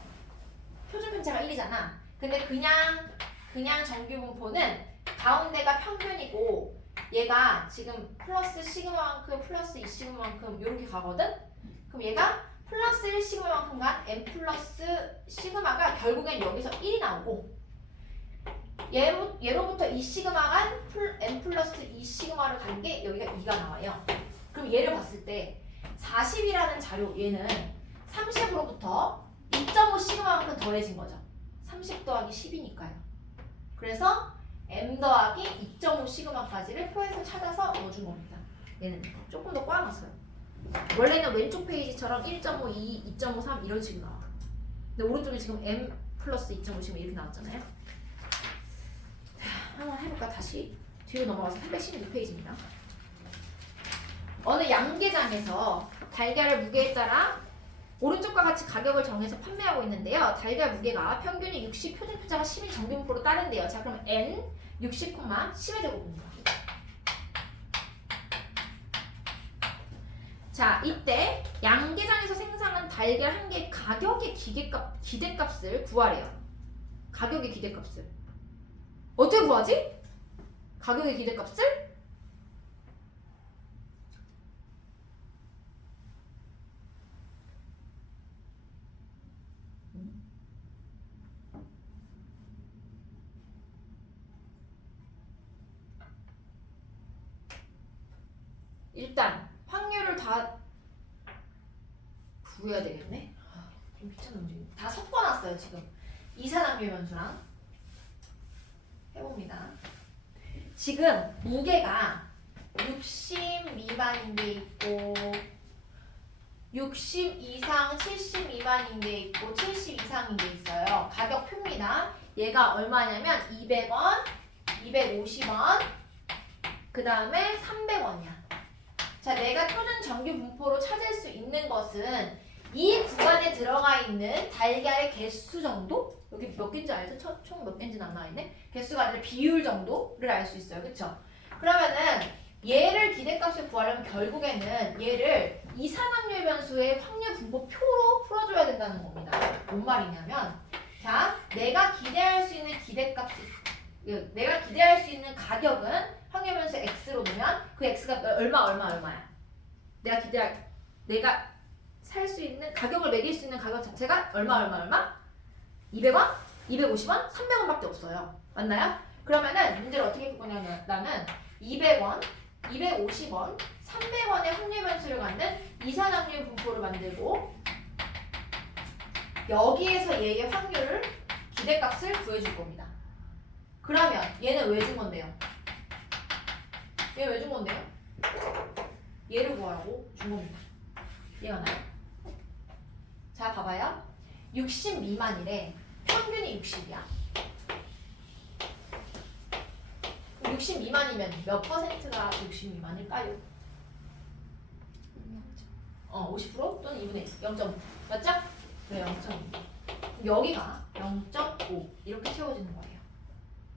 표준 편차가 1이잖아. 근데 그냥 정규 분포는 가운데가 평균이고 얘가 지금 플러스 시그마만큼 플러스 2 시그마만큼 이렇게 가거든. 그럼 얘가 플러스 1 시그마만큼 간 m 플러스 시그마가 결국엔 여기서 1이 나오고 얘로부터 2 시그마 간 m 플러스 2 시그마를 간 게 여기가 2가 나와요. 그럼 얘를 봤을 때 40이라는 자료 얘는 30으로부터 2.5 시그마만큼 더해진 거죠. 30 더하기 10이니까요. 그래서 m 더하기 2.5 시그마까지를 표에서 찾아서 넣어준 겁니다. 얘는 조금 더 꽈놨어요. 원래는 왼쪽 페이지처럼 1.5, 2, 2.5, 3 이런 식으로 나와. 근데 오른쪽에 지금 m 플러스 2.5 시그마 이렇게 나왔잖아요. 자, 한번 해볼까? 다시 뒤로 넘어가서 316페이지입니다. 어느 양계장에서 달걀의 무게에 따라 오른쪽과 같이 가격을 정해서 판매하고 있는데요. 달걀 무게가 평균이 60, 표준 편차가 10인 정규 분포로 따른대요. 자, 그럼 n 60, 10의 제곱입니다. 자, 이때 양계장에서 생산한 달걀 한 개의 가격의 기대값을 구하래요. 가격의 기대값을. 어떻게 구하지? 가격의 기대값을? 일단 확률을 다 구해야 되겠네. 좀 귀찮은 움직임. 다 섞어놨어요 지금. 이산항률 변수랑 해봅니다. 지금 무게가 60 미만인 게 있고 60 이상 70 미만인 게 있고 70 이상인 게 있어요. 가격표입니다. 얘가 얼마냐면 200원, 250원, 그 다음에 300원이야. 자, 내가 표준 정규 분포로 찾을 수 있는 것은 이 구간에 들어가 있는 달걀의 개수 정도? 여기 몇 개인지 알죠? 총 몇 개인지는 안 나와있네? 개수가 아니라 비율 정도를 알 수 있어요. 그쵸? 그러면은 얘를 기대값을 구하려면 결국에는 얘를 이산확률 변수의 확률 분포 표로 풀어줘야 된다는 겁니다. 뭔 말이냐면 자, 내가 기대할 수 있는 기대값이 내가 기대할 수 있는 가격은 확률 변수 x로 두면 그 x가 얼마야? 내가 살 수 있는 가격을 매길 수 있는 가격 자체가 얼마? 200원? 250원? 300원밖에 없어요. 맞나요? 그러면은 문제를 어떻게 풀 거냐면 나는 200원, 250원, 300원의 확률 변수를 갖는 이산확률 분포를 만들고 여기에서 얘의 확률을 기대값을 구해줄 겁니다. 그러면 얘는 왜 준 건데요? 얘 왜 준 건데요? 얘를 구하라고 준 겁니다. 이해가 나요? 자, 봐봐요. 60 미만이래. 평균이 60이야. 60 미만이면 몇 퍼센트가 60 미만일까요? 50% 또는 2분의 1, 0.5 맞죠? 네, 0.5 여기가 0.5 이렇게 채워지는 거예요.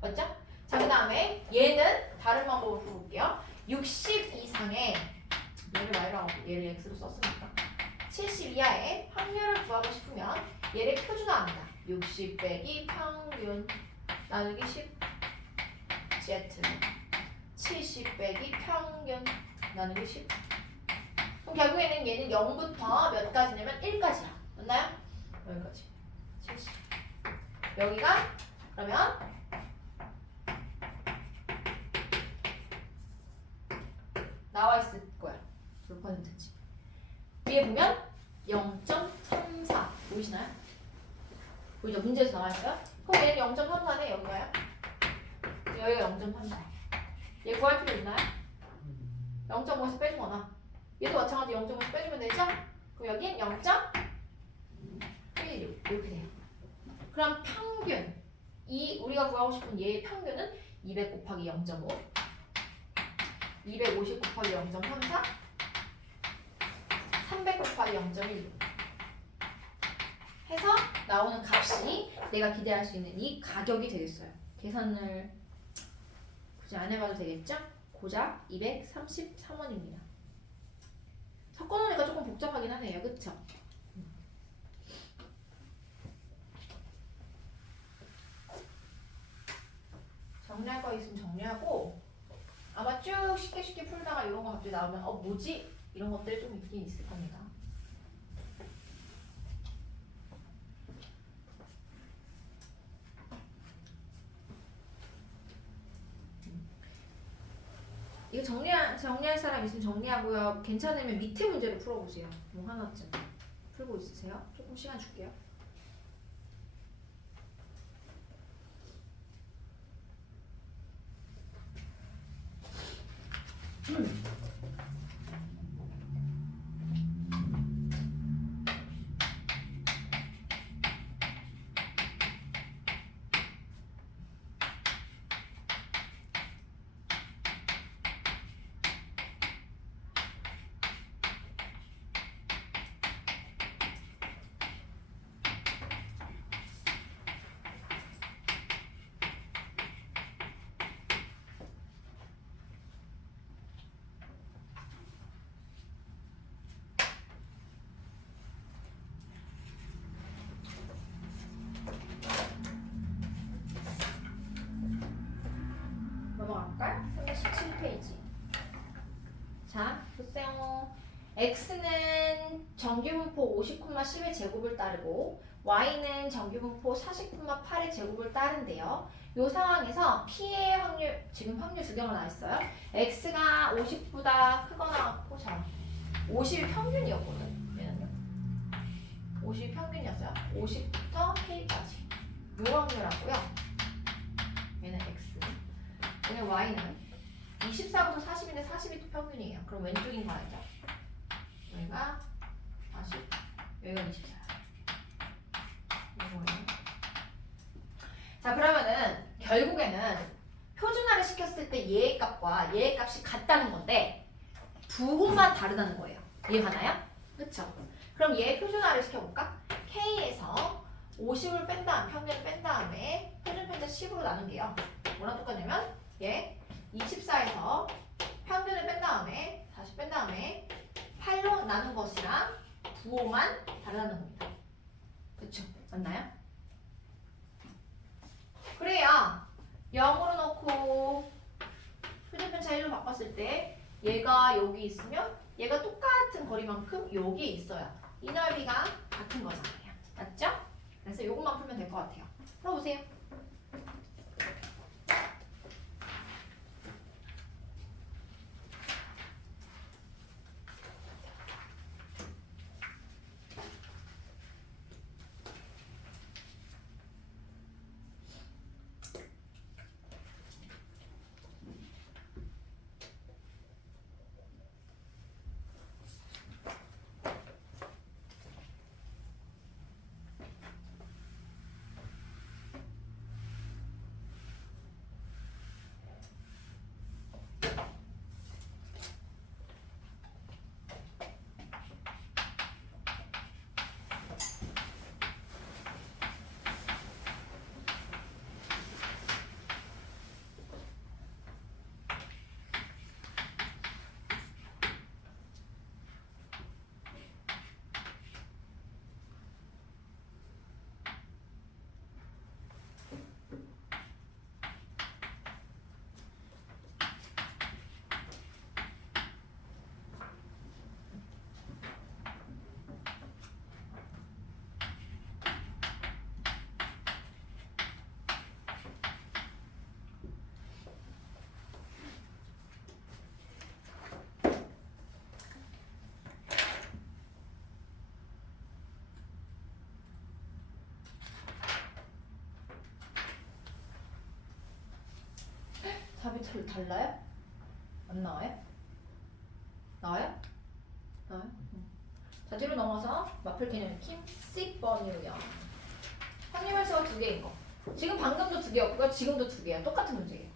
맞죠? 자, 그 다음에 얘는 다른 방법으로 풀어볼게요. 60 이상의 얘를 y로 하고 얘를 x로 썼으니까 70 이하의 확률을 구하고 싶으면 얘를 표준화합니다. 60 빼기 평균 나누기 10 z 70 빼기 평균 나누기 10 그럼 결국에는 얘는 0부터 몇 가지냐면 1까지야. 맞나요? 여기까지 70 여기가 그러면 나와 있을 거야. 몇 퍼센트인지. 위에 보면 0.34 보이시나요? 보이죠? 문제에서 나와 있어요? 그럼 얘는 0.34네. 여기가요? 여기가 0.34. 얘 구할 필요 있나요? 0.5에서 빼주거나 얘도 마찬가지 0.5에서 빼주면 되죠? 그럼 여긴 0.16 이렇게 돼요. 그럼 평균 이 우리가 구하고 싶은 얘의 평균은 200 곱하기 0.5 250 곱하기 0.34 300 곱하기 0.16 해서 나오는 값이 내가 기대할 수 있는 이 가격이 되겠어요. 계산을 굳이 안 해봐도 되겠죠? 고작 233원입니다. 섞어놓으니까 조금 복잡하긴 하네요. 그쵸? 정리할 거 있으면 정리하고 아마 쭉 쉽게 풀다가 이런 거 갑자기 나오면 뭐지? 이런 것들이 좀 있긴 있을 겁니다. 이거 정리할 사람 있으면 정리하고요. 괜찮으면 밑에 문제를 풀어보세요. 뭐 하나쯤 풀고 있으세요? 조금 시간 줄게요. 넘어갈까요? 317페이지. 자, 보세요. x는 정규분포 50,10의 제곱을 따르고 y는 정규분포 40,8의 제곱을 따른대요. 이 상황에서 p의 확률, 지금 확률 두 개가 나왔어요. x가 50보다 크거나 같고, 자, 50이 평균이었거든. 얘는요. 50이 평균이었어요. 50부터 k까지. 요 확률하고요. 얘는 x. 그럼 y는 24부터 40인데 40이 또 평균이에요. 그럼 왼쪽인 거 알죠? 여기가 40, 여기가 24. 이거예요. 자, 그러면은 결국에는 표준화를 시켰을 때 얘의 값과 얘의 값이 같다는 건데 부호만 다르다는 거예요. 이해가나요? 그쵸? 그럼 얘 표준화를 시켜볼까? K에서 50을 뺀 다음, 평균을 뺀 다음에 표준 편차 10으로 나눈게요. 뭐랑 똑같냐면 얘 24에서 평균을 뺀 다음에 40 뺀 다음에 8로 나눈 것이랑 부호만 다르다는 겁니다. 그쵸? 맞나요? 그래야 0으로 넣고 표준 편차 1로 바꿨을 때 얘가 여기 있으면 얘가 똑같은 거리만큼 여기에 있어야 이 넓이가 같은 거잖아요. 맞죠? 그래서 이것만 풀면 될 것 같아요. 풀어보세요. 답이 달라요? 안 나와요? 나와요? 나와요? 자, 뒤로 넘어서 마플 개념 느낌 10번이에요. 확률별수가 두 개인 거. 지금 방금도 두 개였고요. 지금도 두 개야. 똑같은 문제예요.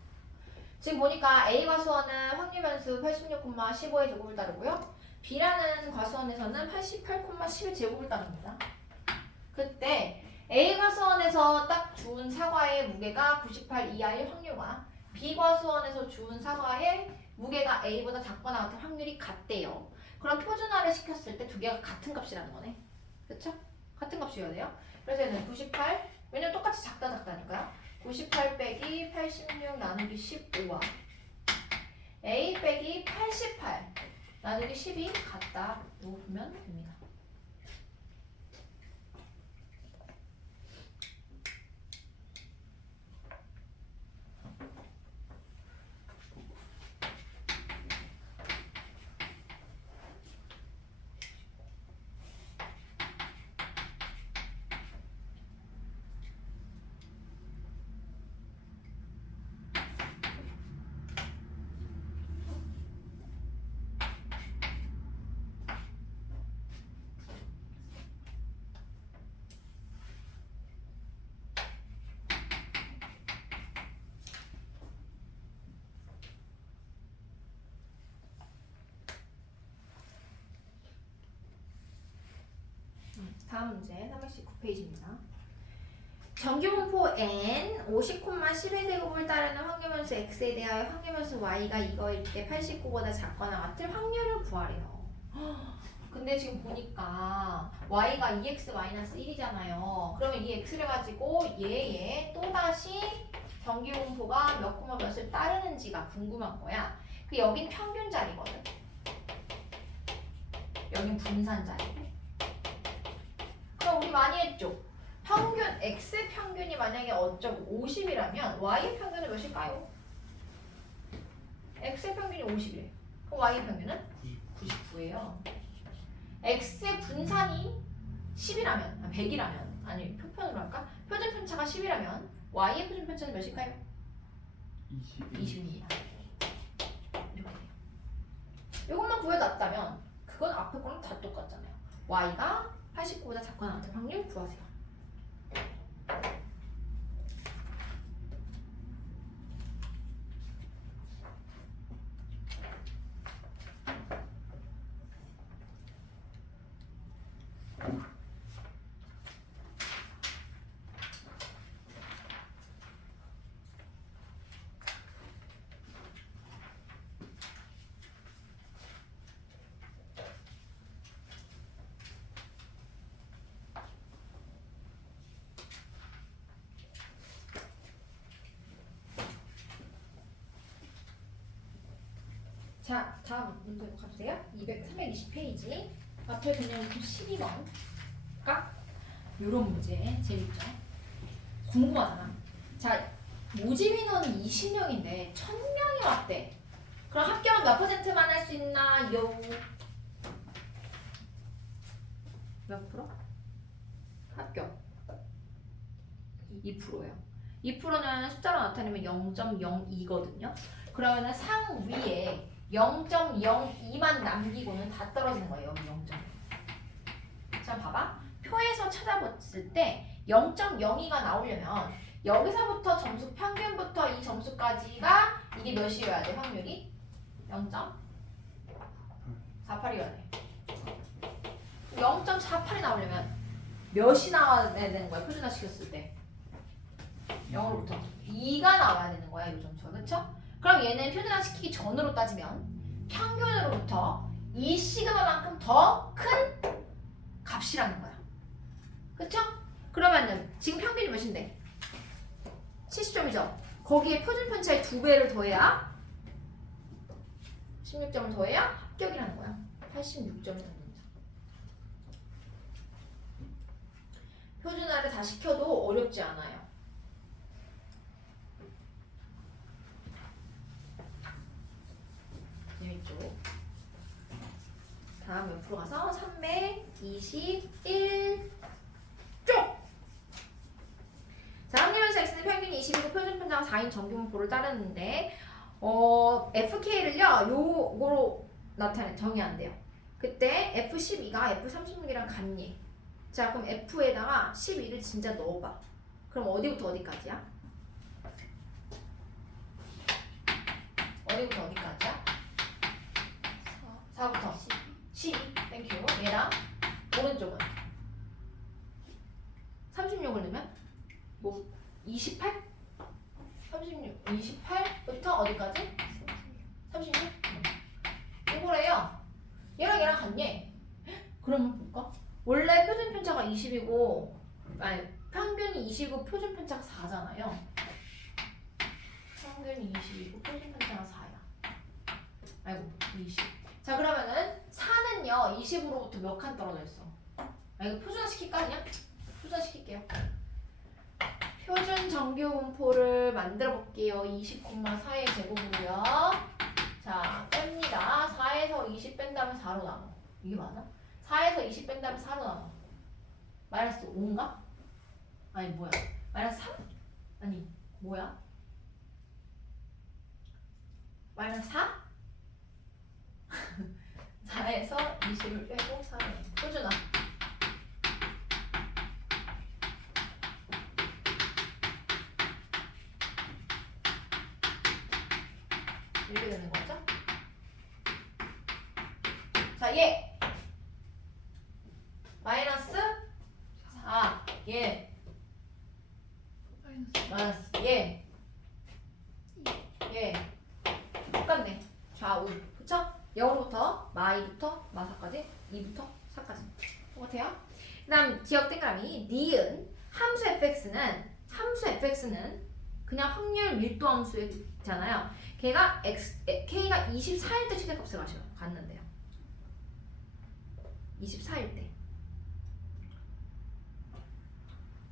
지금 보니까 A 과수원은 확률변수 86,15의 제곱을 따르고요. B라는 과수원에서는 88,10의 제곱을 따릅니다. 그때 A 과수원에서 딱 준 사과의 무게가 98 이하일 확률과 B 과수원에서 준 사과의 무게가 A보다 작거나 같은 확률이 같대요. 그럼 표준화를 시켰을 때 두 개가 같은 값이라는 거네. 그쵸? 같은 값이어야 돼요. 그래서 얘는 98, 왜냐면 똑같이 작다니까요. 98 빼기 86 나누기 15와 A 빼기 88 나누기 10이 같다. 이거 보면 됩니다. 다음 문제 319페이지입니다. 정규분포 n 50,10의 제곱을 따르는 확률변수 x에 대하여 확률변수 y가 이거일 때 89보다 작거나 같을 확률을 구하래요. 근데 지금 보니까 y가 2x-1이잖아요. 그러면 이 x를 가지고 얘에 또다시 정규분포가 몇 콤마 몇을 따르는지가 궁금한 거야. 그 여긴 평균 자리거든. 여긴 분산 자리고. 그럼 우리 많이 했죠? 평균, x 평균이 만약에 어쩌고 50이라면 y의 평균은 몇일까요? x의 평균이 50이래. 그럼 y의 평균은 99예요. x의 분산이 10이라면, 100이라면, 아니 표편으로 할까? 표준 편차가 10이라면 y의 표준 편차는 몇일까요? 20입니다. 이렇게 돼요. 이것만 구해놨다면 그건 앞에 거랑 다 똑같잖아요. y가 89보다 작거나 같은 확률 구하세요. 자, 다음 문제로 가주세요. 320페이지. 앞에 그냥 12번가 요런 문제 재밌죠? 궁금하잖아. 자, 모집 인원이 20명인데 1000명이 왔대. 그럼 합격은 몇 %만 할 수 있나요? 몇 프로? 합격 2%예요. 2%는 숫자로 나타내면 0.02거든요. 그러면은 상위에 0.02만 남기고는 다 떨어지는 거예요. 여기 0.0. 자, 봐봐. 표에서 찾아봤을 때 0.02가 나오려면 여기서부터 점수 평균부터 이 점수까지가 이게 몇이어야 돼? 확률이 0.48이어야 돼. 0.48이 나오려면 몇이 나와야 되는 거야? 표준화 시켰을 때 0으로부터 2가 나와야 되는 거야. 이 점수가. 그쵸? 그럼 얘는 표준화 시키기 전으로 따지면 평균으로부터 이 시그마만큼 더 큰 값이라는 거야. 그쵸? 그러면은 지금 평균이 몇인데? 70점이죠? 거기에 표준 편차의 2배를 더해야 16점을 더해야 합격이라는 거야. 86점이 됩니다. 표준화를 다 시켜도 어렵지 않아요. 이쪽. 다음 옆으로 가서 321쪽. 자, 확률에서 x는 평균이 20이고 표준 편차가 4인 정규분포를 따르는데 FK를요 요거로 정의한대요. 그때 F12가 F36이랑 같니? 자, 그럼 F에다가 12를 진짜 넣어봐. 그럼 어디부터 어디까지야? 어디부터 어디까지야? 4부터 12. 땡큐. 얘랑 오른쪽은 36을 넣으면 뭐 28? 36, 28부터 어디까지? 36? 이거래요. 얘랑 얘랑 같니? 그러면 볼까? 원래 표준 편차가 20이고 아니 평균이 20이고 표준 편차가 4잖아요. 평균이 20이고 표준 편차가 4야. 아이고 20. 자, 그러면은 4는요 20으로부터 몇 칸 떨어져 있어? 아, 이거 표준화 시킬까 그냥? 표준화 시킬게요. 표준 정규 분포를 만들어 볼게요. 20,4의 제곱으로요. 자, 뺍니다. 4에서 20 뺀다면 4로 나눠. 이게 맞아? 4에서 20 뺀다면 4로 나눠. 마이너스 5인가? 아니 뭐야? 마이너스 3? 아니 뭐야? 마이너스 4? 4에서 20을 빼고 4로 표준화. 이렇게 되는 거죠? 자, 얘 마이너스 4, 얘 마이너스 얘 똑같네. 좌우. 그쵸? 0으로부터 마이부터 마사까지 2부터 4까지 똑같아요. 그 다음 기억 동그라미 니은 함수 fx는 그냥 확률 밀도 함수잖아요. 걔가 k가 24일 때 최대값을 갔는데요. 24일 때.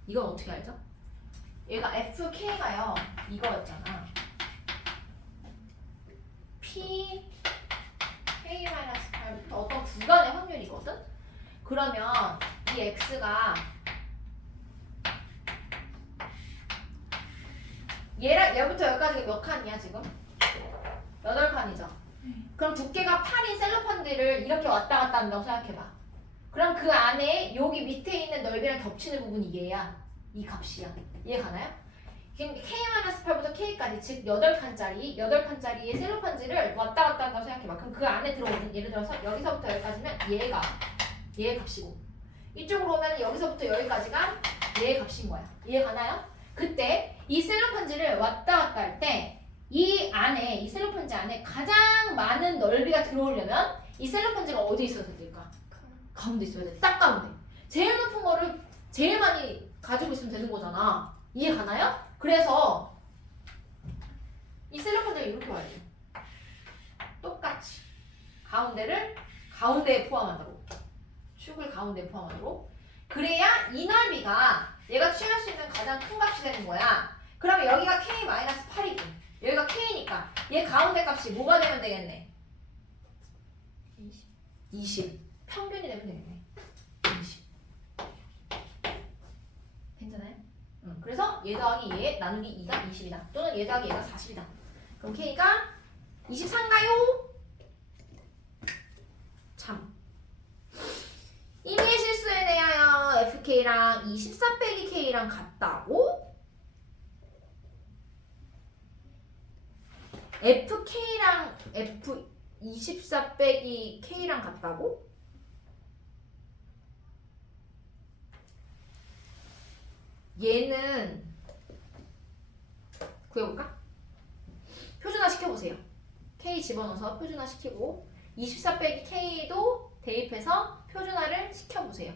이건 어떻게 알죠? 얘가 fk가요 이거였잖아. p k-8부터 어떤 구간의 확률이거든? 그러면 이 x가 얘랑 얘부터 여기까지가 몇 칸이야 지금? 8칸이죠. 그럼 두께가 8인 셀로판지를 이렇게 왔다 갔다 한다고 생각해봐. 그럼 그 안에 여기 밑에 있는 넓이랑 겹치는 부분이 얘야. 이 값이야. 이해 가나요? 그럼 K-8부터 K까지 즉 8칸짜리의 셀로판지를 왔다 갔다 한다고 생각해봐. 그럼 그 안에 들어오는 예를 들어서 여기서부터 여기까지면 얘의 값이고 이쪽으로 오면 여기서부터 여기까지가 얘의 값인 거야. 이해 가나요? 그때 이 셀로판지를 왔다 갔다 할 때 이 안에 이 셀로판지 안에 가장 많은 넓이가 들어오려면 이 셀로판지가 어디 있어야 될까? 가운데 있어야 돼. 딱 가운데. 제일 높은 거를 제일 많이 가지고 있으면 되는 거잖아. 이해 가나요? 그래서 이 셀로판지가 이렇게 와야 돼. 똑같이 가운데를 가운데에 포함한다고. 축을 가운데에 포함하도록. 그래야 이 넓이가 얘가 취할 수 있는 가장 큰 값이 되는 거야. 그러면 여기가 K-8이고 여기가 K니까 얘 가운데 값이 뭐가 되면 되겠네? 20. 평균이 되면 되겠네. 20. 괜찮아요? 그래서 얘 더하기 얘 나누기 2가 20이다. 또는 얘 더하기 얘가 40이다. 그럼 K가 24인가요? 참. 임의의 실수에 대하여 FK랑 24 빼기 K랑 같다고? FK랑 F24 빼기 K랑 같다고? 얘는 구해볼까? 표준화 시켜보세요. K 집어넣어서 표준화 시키고 24 빼기 K도 대입해서 표준화를 시켜보세요.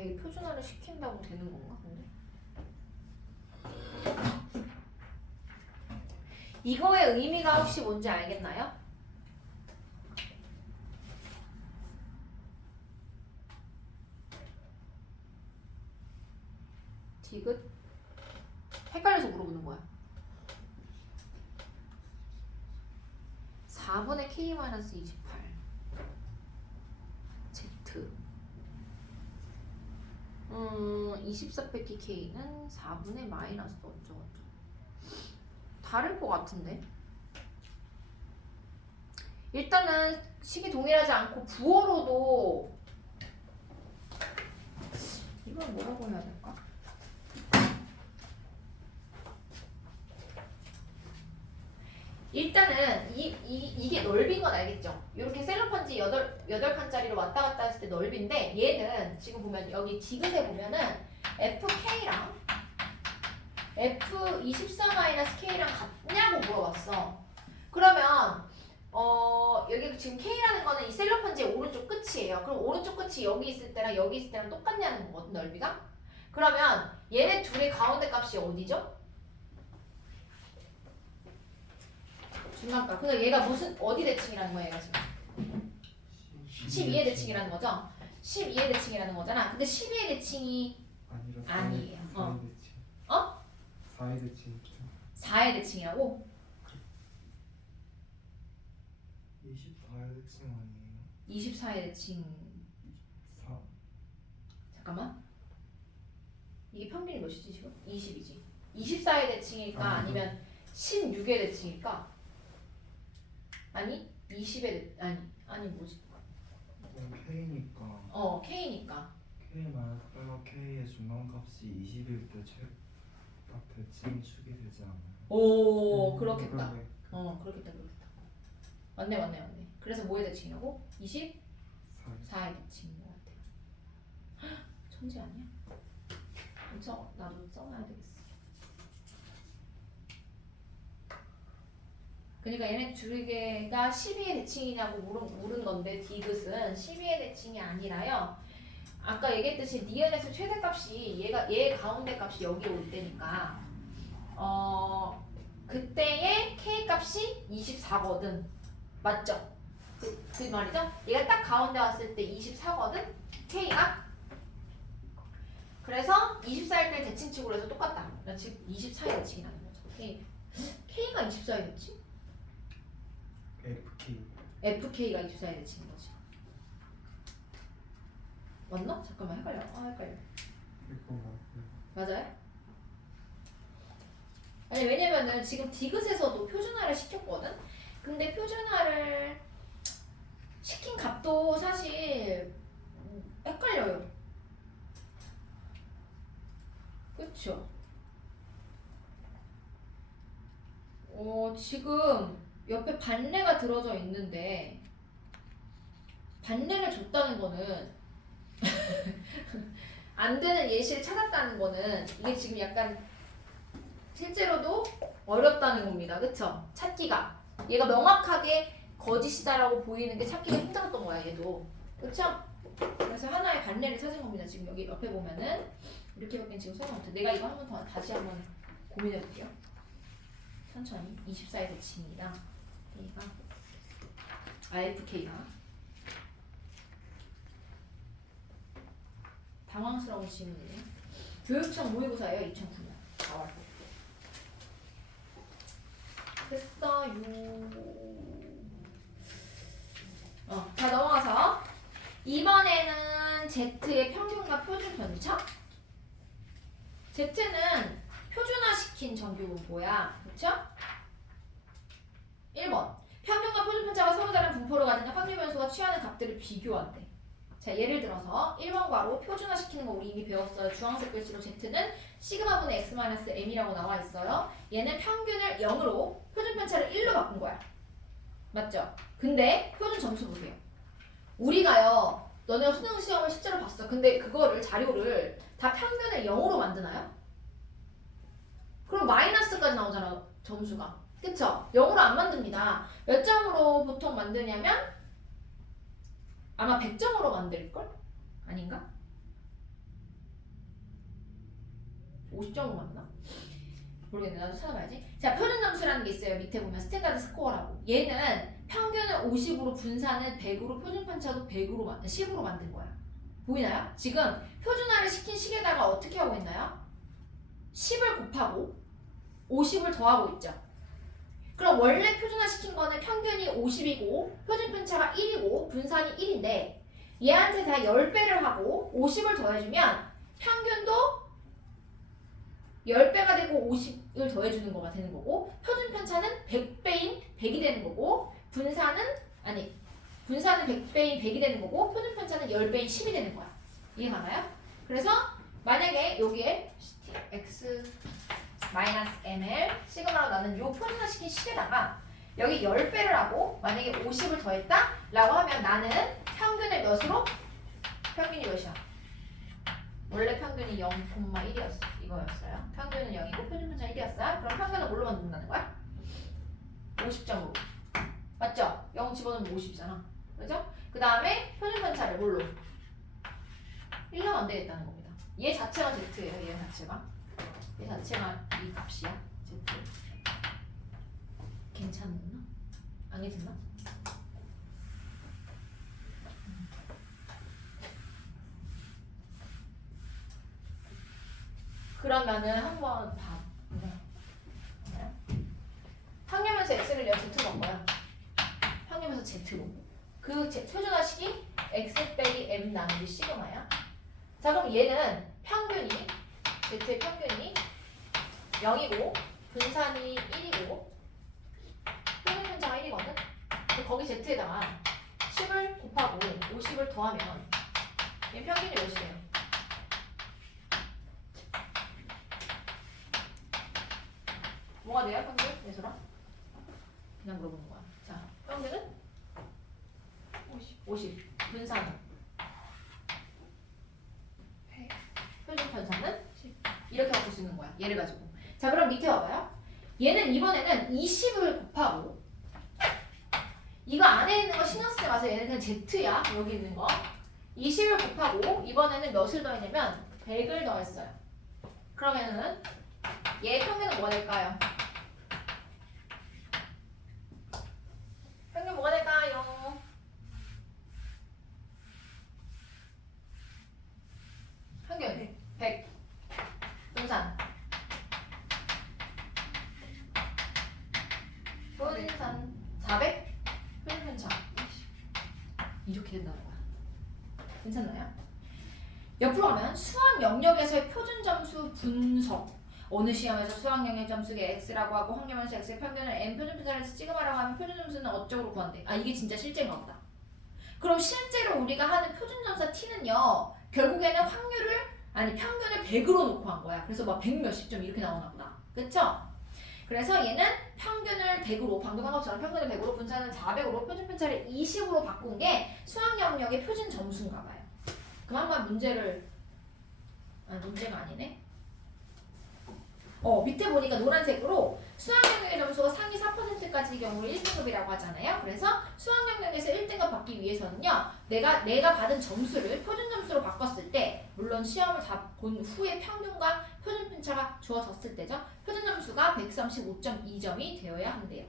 이게 표준화를 시킨다고 되는 건가 근데? 이거의 의미가 혹시 뭔지 알겠나요? 디귿? 헷갈려서 물어보는 거야. 4분의 K-28 Z 24 빼기 K는 4분의 마이너스 어쩌고저쩌고 다를 것 같은데 일단은 식이 동일하지 않고 부호로도 이걸 뭐라고 해야 될까? 일단은 이게 넓인 건 알겠죠? 이렇게 셀로판지 8칸짜리로 왔다 갔다 했을 때 넓인데 얘는 지금 보면 여기 디귿에 보면은 FK랑 F24-K랑 같냐고 물어봤어. 그러면 여기 지금 K라는 거는 이 셀로판지의 오른쪽 끝이에요. 그럼 오른쪽 끝이 여기 있을 때랑 여기 있을 때랑 똑같냐는 거거든 넓이가? 그러면 얘네 둘의 가운데 값이 어디죠? 중간값. 그러니까 얘가 어디 대칭이라는 거야 얘가 지금? 12의 대칭이라는 거죠? 12의 대칭이라는 거잖아. 근데 12의 대칭이 아니에요. 4의 대칭. 어? 4의 대칭. 4의 대칭이라고? 24의 대칭 아니에요? 24의 대칭 4. 잠깐만 이게 평균이 몇이지 지금? 20이지 24의 대칭일까 아니면 16의 대칭일까? 아니 20의 아니 뭐지? K니까 K니까 K 마이너스 빼고 K의 중간값이 20일 때 딱 대칭 축이 되지 않아요? 오 그렇겠다 그러네. 그렇겠다 맞네 그래서 뭐의 대칭이라고? 24의 대칭인 것 같아 천재 아니야? 나도 써놔야 되겠어 그러니까 얘네 두 개가 12의 대칭이냐고 물은 건데 디귿은 12의 대칭이 아니라요 아까 얘기했듯이 니은에서 최대값이 얘 가운데 값이 여기 올 때니까 그때의 K값이 24거든 맞죠? 그 말이죠? 얘가 딱 가운데 왔을 때 24거든? K가? 그래서 24일 때 대칭축으로 해서 똑같다. 즉 24의 대칭이 나는 거죠. K가 24의 대칭? FK. FK가 24의 대칭인 거지. 맞나? 잠깐만 헷갈려. 헷갈려. 이거 맞아요. 맞아요? 아니 왜냐면은 지금 디귿에서도 표준화를 시켰거든? 근데 표준화를 시킨 값도 사실 헷갈려요. 그쵸? 지금 옆에 반례가 들어져 있는데 반례를 줬다는 거는 안 되는 예시를 찾았다는 거는 이게 지금 약간 실제로도 어렵다는 겁니다. 그쵸? 찾기가. 얘가 명확하게 거짓이다라고 보이는 게 찾기가 힘들었던 거야, 얘도. 그쵸? 그래서 하나의 반례를 찾은 겁니다. 지금 여기 옆에 보면은 이렇게밖에 지금 설명 못해. 내가 이거 한 번 더 다시 한번 고민해 볼게요. 천천히. 24의 대칭이랑 얘가 RFK가 당황스러운 질문이에요. 교육청 모의고사예요. 2009년 4월. 됐어요. 자 넘어가서 이번에는 Z의 평균과 표준 편차. Z는 표준화시킨 정규분포야. 그쵸? 1번 평균과 표준 편차가 서로 다른 분포를 가진 확률 변수가 취하는 값들을 비교한대. 자 예를 들어서 1번 괄호 표준화시키는 거 우리 이미 배웠어요. 주황색 글씨로 Z는 시그마분의 x-m이라고 나와 있어요. 얘는 평균을 0으로 표준 편차를 1로 바꾼 거야. 맞죠? 근데 표준 점수 보세요. 우리가요 너네가 수능 시험을 실제로 봤어. 근데 그거를 자료를 다 평균을 0으로 만드나요? 그럼 마이너스까지 나오잖아 점수가. 그쵸? 0으로 안 만듭니다. 몇 점으로 보통 만드냐면 아마 100점으로 만들걸? 아닌가? 50점으로 만드나? 모르겠네. 나도 찾아봐야지. 자, 표준 점수라는 게 있어요. 밑에 보면 스탠다드 스코어라고. 얘는 평균을 50으로 분산을 100으로 표준 편차도 10으로 만든 거야. 보이나요? 지금 표준화를 시킨 식에다가 어떻게 하고 있나요? 10을 곱하고 50을 더하고 있죠. 그럼 원래 표준화 시킨 거는 평균이 50이고 표준 편차가 1이고 분산이 1인데 얘한테 다 10배를 하고 50을 더해주면 평균도 10배가 되고 50을 더해주는 거가 되는 거고 표준 편차는 100배인 100이 되는 거고 분산은 100배인 100이 되는 거고 표준 편차는 10배인 10이 되는 거야. 이해가나요? 그래서 만약에 여기에 x-ml 시그마로 나는 요 표준화시킨 식에다가 여기 10배를 하고 만약에 50을 더했다? 라고 하면 나는 평균을 몇으로? 평균이 몇이야? 원래 평균이 0,1이었어. 이거였어요. 평균은 0이고 표준 편차 1이었어요. 그럼 평균은 뭘로 만든다는 거야? 50점으로. 맞죠? 0 집어넣으면 50이잖아. 그죠? 그 다음에 표준 편차를 뭘로? 1로 만들겠다는 겁니다. 얘 자체가 Z예요. 얘 자체가. 얘 자체가 이 값이야. Z. 괜찮나? 안 괜찮나? 그러면은 한번 봐. 평균에서 x를 내가 z로 한 거야. 평균에서 z로. 그 표준화식이 x 빼기 m 나누기 시그마야. 자 그럼 얘는 평균이 z의 평균이 0이고 분산이 1이고 표준 편차가 1이거든. 거기 z에다가 10을 곱하고 50을 더하면 얘 평균이 몇이래요? 뭐가 돼요? 평균? 예솔아? 그냥 물어보는 거야. 자, 평균은? 50. 분산은? 100. 표준 편차는? 10. 이렇게 바꿀 수 있는 거야. 얘를 가지고. 자, 그럼 밑에 봐봐요. 얘는 이번에는 20을 곱하고 이거 안에 있는 거 신경 쓰지 마세요. 얘는 그냥 Z야. 여기 있는 거. 20을 곱하고 이번에는 몇을 더했냐면 100을 더했어요. 그러면은 얘 평균은 뭐가 될까요? 평균 뭐가 될까요? 분산 400 표준 편차 이렇게 된다는 거야. 괜찮나요? 옆으로 가면 수학 영역에서의 표준 점수 분석. 어느 시험에서 수학 영역 점수가 x라고 하고 확률면서 x의 평균을 n 표준 편차를 시그마라고 하면 표준 점수는 어쩌고로 구한대. 아 이게 진짜 실제인가 보다. 그럼 실제로 우리가 하는 표준 점수 t는요. 결국에는 평균을 100으로 놓고 한 거야. 그래서 막 100 몇십 점 이렇게 나오나 보다. 그쵸? 그래서 얘는 평균을 100으로 방금 한 것처럼 평균을 100으로 분산은 400으로 표준 편차를 20으로 바꾼 게 수학 영역의 표준 점수인가 봐요. 그럼 한번 문제가 아니네. 밑에 보니까 노란색으로 수학 영역의 점수가 상위 4%까지의 경우로 1등급이라고 하잖아요. 그래서 수학 영역에서 1등급 받기 위해서는요. 내가 받은 점수를 표준 점수로 바꿨을 때 물론 시험을 다 본 후에 평균과 표준 편차가 주어졌을 때죠. 표준 점수가 135.2점이 되어야 한대요.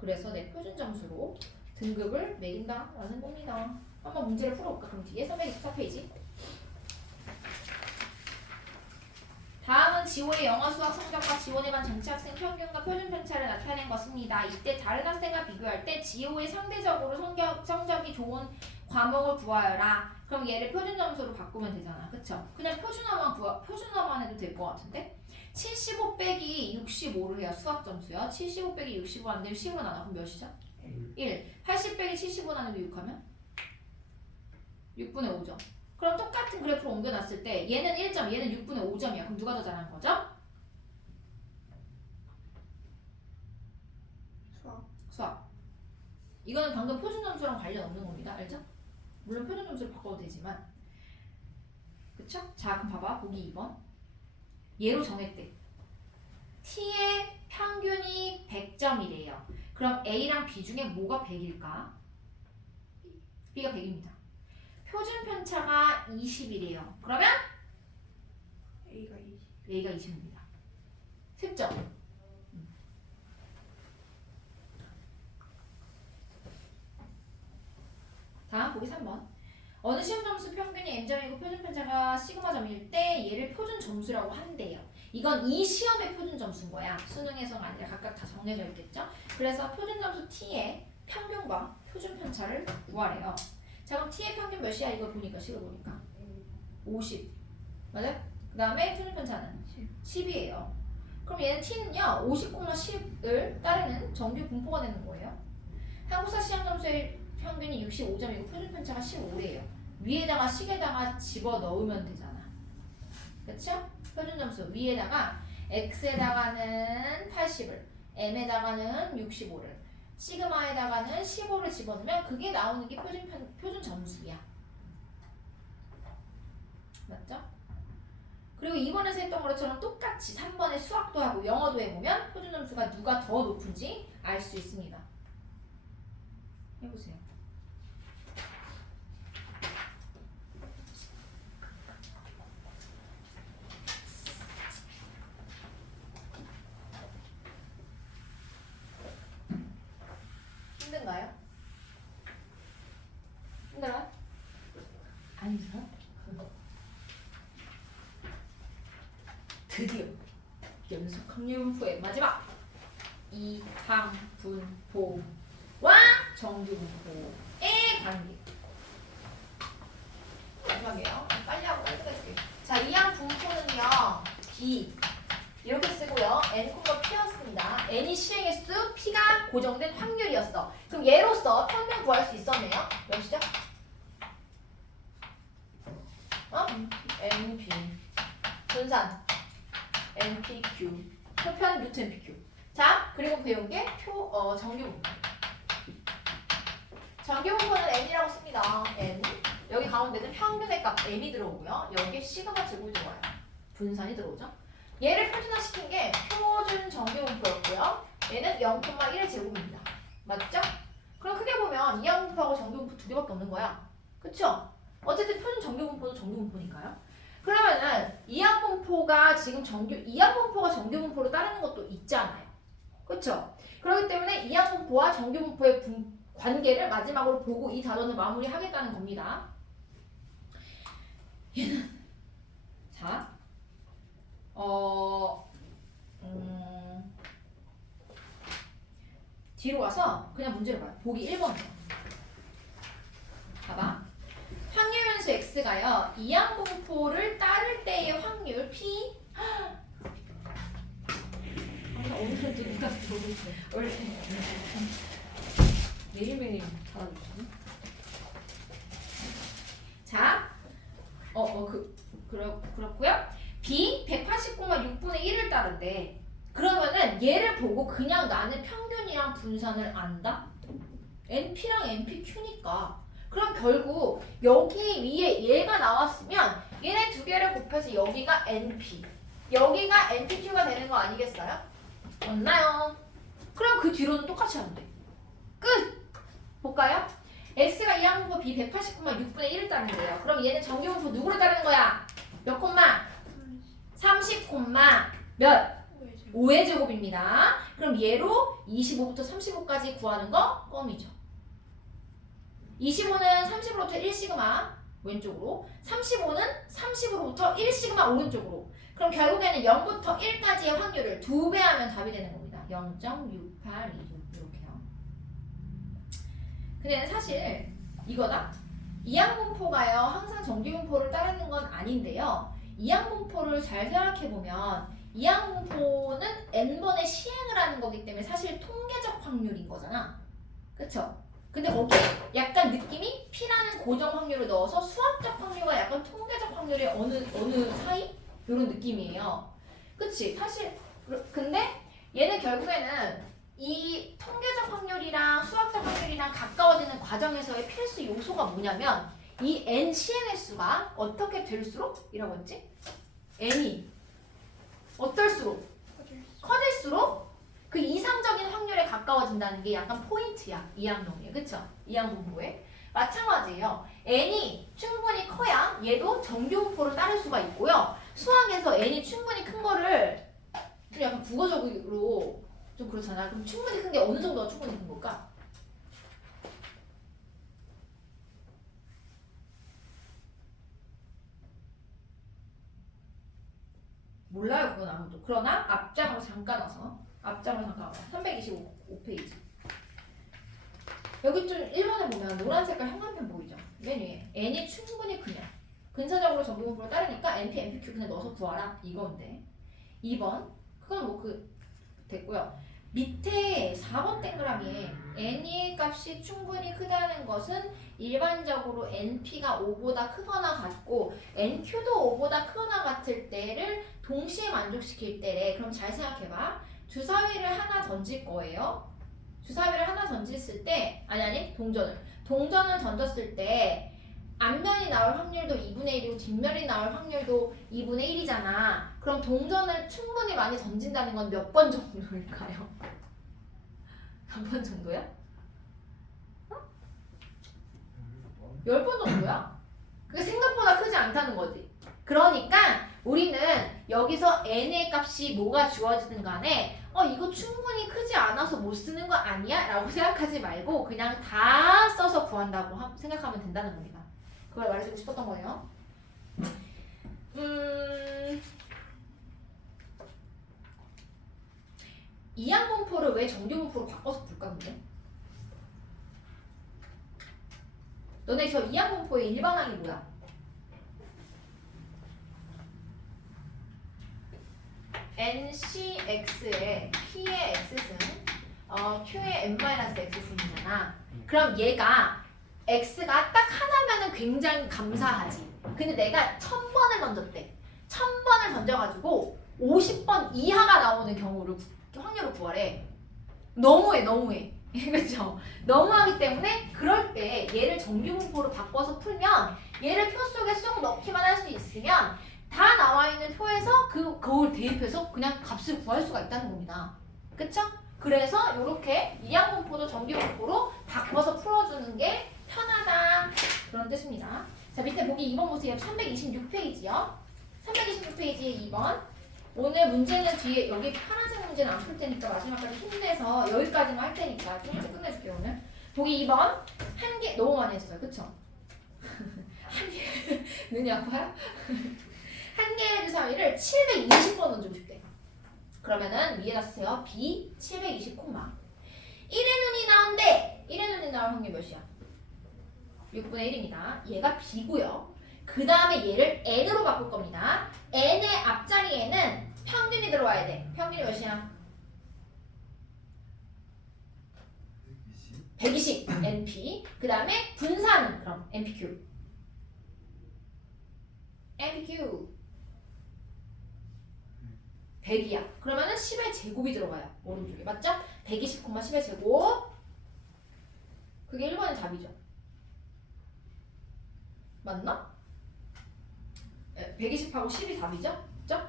그래서 내 표준 점수로 등급을 매긴다라는 겁니다. 한번 문제를 풀어볼까? 그럼 뒤에 324페이지. 다음은 지호의 영어 수학 성적과 지원의 반 전체 학생 평균과 표준 편차를 나타낸 것입니다. 이때 다른 학생과 비교할 때 지호의 상대적으로 성적이 좋은 과목을 구하여라. 그럼 얘를 표준 점수로 바꾸면 되잖아. 그쵸? 그냥 표준어만 해도 될 것 같은데? 75 빼기 65를 해요. 수학 점수요. 75 빼기 65 안 되면 10으로 나눠. 그럼 몇이죠? 1. 80 빼기 75 나누기 6하면? 6분의 5점. 그럼 똑같은 그래프로 옮겨놨을 때 얘는 1점, 얘는 6분의 5점이야. 그럼 누가 더 잘하는 거죠? 수학. 이거는 방금 표준 점수랑 관련 없는 겁니다. 알죠? 물론 표준 점수를 바꿔도 되지만. 그쵸? 자, 그럼 봐봐. 보기 2번. 얘로 정했대. T의 평균이 100점이래요. 그럼 A랑 B 중에 뭐가 100일까? B가 100입니다. 표준 편차가 20이래요. 그러면 A가 20입니다. 10점. 다음 보기 3번. 어느 시험 점수 평균이 n점이고 표준 편차가 시그마점일 때 얘를 표준 점수라고 한대요. 이건 이 시험의 표준 점수인 거야. 수능에서가 아니라 각각 다 정해져 있겠죠? 그래서 표준 점수 T의 평균과 표준 편차를 구하래요. 자 그럼 T의 평균 몇이야? 이거 보니까 식을 보니까 50 맞아요? 그 다음에 표준 편차는 10이에요. 그럼 얘는 T는요 50,10을 따르는 정규 분포가 되는 거예요. 한국사 시험 점수의 평균이 65점이고 표준 편차가 15래요. 위에다가 식에다가 집어 넣으면 되잖아. 그쵸? 표준 점수 위에다가 x에다가는 80을 m에다가는 65를 시그마에다가는 15를 집어넣으면 그게 나오는 게 표준 점수야. 맞죠? 그리고 2번에서 했던 것처럼 똑같이 3번에 수학도 하고 영어도 해보면 표준 점수가 누가 더 높은지 알 수 있습니다. 해보세요. 힘든가요? 힘들어요? 안 힘들어? 드디어 연속 확률분포의 마지막 이항분포와 정규분포의 관계. 마지막이에요. 빨리 하고 빨리 끝낼게요. 자, 이항분포는요 B 이렇게 쓰고요. n, P였습니다. n이 시행횟수, P가 고정된 확률이었어. 그럼 얘로서 평균 구할 수 있었네요. 몇이죠? NP 분산 NPQ 표편 루트 NPQ. 자 그리고 배운 게 정규분포. 정규분포는 n이라고 씁니다. n 여기 가운데는 평균의 값 m이 들어오고요. 여기에 시그마 제곱이 들어와요. 분산이 들어오죠. 얘를 표준화시킨 게 표준 정규분포였고요. 얘는 0,1의 제곱입니다. 맞죠? 그럼 크게 보면 이항분포하고 정규분포 두 개밖에 없는 거야. 그쵸? 어쨌든 표준 정규분포도 정규분포니까요. 그러면은 이항분포가 정규분포로 따르는 것도 있잖아요. 그쵸? 그렇기 때문에 이항분포와 정규분포의 관계를 마지막으로 보고 이 단원을 마무리하겠다는 겁니다. 얘는 자 뒤로 가서 그냥 문제를 봐요. 보기 1번이요. 봐봐. 확률변수 x가요. 이항공포를 따를 때의 확률 p. 오늘도 누가 들어오겠어요. 원래 매일매일 달아주시네. 자, 그렇고요. b 180,6분의 1을 따른대. 그러면은 얘를 보고 그냥 나는 평균이랑 분산을 안다? NP랑 NPQ니까. 그럼 결국 여기 위에 얘가 나왔으면 얘네 두 개를 곱해서 여기가 NP, 여기가 NPQ가 되는 거 아니겠어요? 맞나요? 그럼 그 뒤로는 똑같이 하면 돼. 끝! 볼까요? X가 이항분포 B 180,6분의 1을 따르는데요. 그럼 얘는 정기분포 누구를 따르는 거야? 몇 콤마? 30 콤마 몇? 5의 제곱입니다. 그럼 얘로 25부터 35까지 구하는 거 껌이죠. 25는 30으로부터 1시그마 왼쪽으로, 35는 30으로부터 1시그마 오른쪽으로. 그럼 결국에는 0부터 1까지의 확률을 2배 하면 답이 되는 겁니다. 0.6826 이렇게요. 근데 사실 이거다. 이항분포가요 항상 정기분포를 따르는 건 아닌데요. 이항분포를 잘 생각해보면 이항분포는 n번의 시행을 하는 거기 때문에 사실 통계적 확률인 거잖아. 그쵸? 근데 거기에 약간 느낌이 P라는 고정 확률을 넣어서 수학적 확률과 약간 통계적 확률의 어느 사이? 이런 느낌이에요. 그치? 사실 근데 얘는 결국에는 이 통계적 확률이랑 수학적 확률이랑 가까워지는 과정에서의 필수 요소가 뭐냐면 이 n 시행의 수가 어떻게 될수록? 이라고 했지? n이 어떨수록? 커질수록 그 이상적인 확률에 가까워진다는 게 약간 포인트야. 이항용이에요. 그쵸? 이항분포에. 마찬가지예요. n이 충분히 커야 얘도 정규분포를 따를 수가 있고요. 수학에서 n이 충분히 큰 거를 좀 약간 국어적으로 좀 그렇잖아. 그럼 충분히 큰 게 어느 정도가 충분히 큰 걸까? 몰라요, 그건 아무도. 그러나 앞장으로 잠깐 와서 325페이지. 여기 좀 1번에 보면 노란 색깔 형광펜 보이죠? 맨 위에 n이 충분히 크냐. 근사적으로 정규분포를 따르니까 np, npq 그냥 넣어서 구하라 이건데. 2번 그건 뭐 됐고요. 밑에 4번 동그라미에 n의 값이 충분히 크다는 것은 일반적으로 np가 5보다 크거나 같고 nq도 5보다 크거나 같을 때를 동시에 만족시킬 때래. 그럼 잘 생각해봐. 주사위를 하나 던질 거예요. 주사위를 하나 던졌을 때 아니 동전을 던졌을 때 앞면이 나올 확률도 2분의 1이고 뒷면이 나올 확률도 2분의 1이잖아. 그럼 동전을 충분히 많이 던진다는 건 몇 번 정도일까요? 몇 번 정도야? 10번 정도야? 그게 생각보다 크지 않다는 거지. 그러니까 우리는 여기서 n의 값이 뭐가 주어지든 간에 이거 충분히 크지 않아서 못 쓰는 거 아니야? 라고 생각하지 말고 그냥 다 써서 구한다고 생각하면 된다는 겁니다. 그걸 말해주고 싶었던 거예요. 이항분포를 왜 정규분포로 바꿔서 볼까 근데? 너네 저 이항분포의 일반항이 뭐야? NCX에 P의 X승, Q의 N-X승이잖아. 그럼 얘가 X가 딱 하나면은 굉장히 감사하지. 근데 내가 1000번을 던졌대. 1000번을 던져가지고 50번 이하가 나오는 경우를 확률을 구하래. 너무해. 그렇죠? 너무하기 때문에 그럴 때 얘를 정규분포로 바꿔서 풀면 얘를 표 속에 쏙 넣기만 할 수 있으면 다 나와 있는 표에서 그걸 대입해서 그냥 값을 구할 수가 있다는 겁니다. 그쵸? 그래서 이렇게 이항분포도 정규분포로 바꿔서 풀어주는 게 편하다. 그런 뜻입니다. 자, 밑에 보기 2번 보세요. 326페이지요. 326페이지에 2번. 오늘 문제는 뒤에 여기 파란색 문제는 안 풀 테니까 마지막까지 힘내서 여기까지만 할 테니까 좀 일찍 끝내줄게요 오늘. 보기 2번. 한 개 너무 많이 했어요. 그쵸? 한 개. 눈이 아파요? 한 개의 주사위를 720번 던지고 싶대. 그러면은 위에다 쓰세요. B 720 콤마. 1에는 나올 확률 몇이야? 6분의 1입니다. 얘가 b고요. 그 다음에 얘를 n으로 바꿀 겁니다. n의 앞자리에는 평균이 들어와야 돼. 평균이 몇이야? 120 120 np. 그 다음에 분산은 그럼 npq. npq 100이야. 그러면은 10의 제곱이 들어가요. 오른쪽에. 맞죠? 120, 10의 제곱. 그게 1번의 답이죠. 맞나? 120하고 10이 답이죠? 그죠?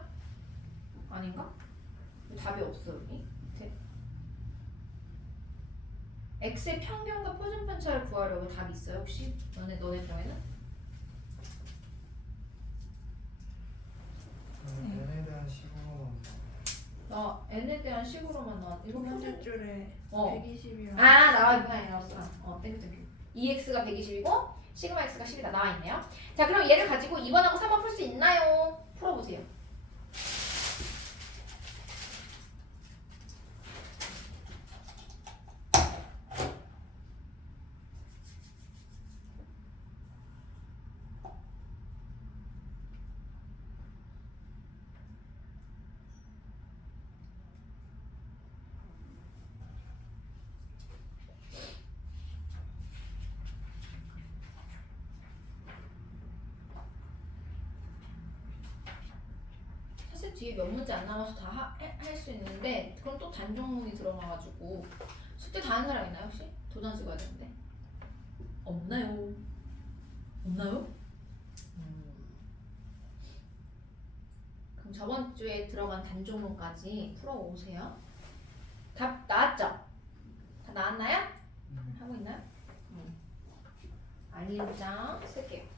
아닌가? 왜 답이 없어 여기? x의 평균과 표준 편차를 구하려고 답이 있어요 혹시? 너네 중에는? n에 대한 식으로만 나 n에 대한 식으로만 나왔. 이거 첫 현재 번째 줄에 어. 120이랑 나와 나왔어. 땡큐. 2x가 120이고 시그마 x가 10이다 나와 있네요. 자 그럼 얘를 가지고 2번하고 3번 풀 수 있나요? 풀어보세요. 사실 뒤에 몇 문제 안 남아서 다 할 수 있는데 그럼 또 단종문이 들어가가지고 숙제 다 하는 사람 있나요 혹시? 도장 찍어야 되는데 없나요? 그럼 저번 주에 들어간 단종문까지 풀어오세요. 답 나왔죠? 다 나왔나요? 하고 있나요? 알림장 쓸게요.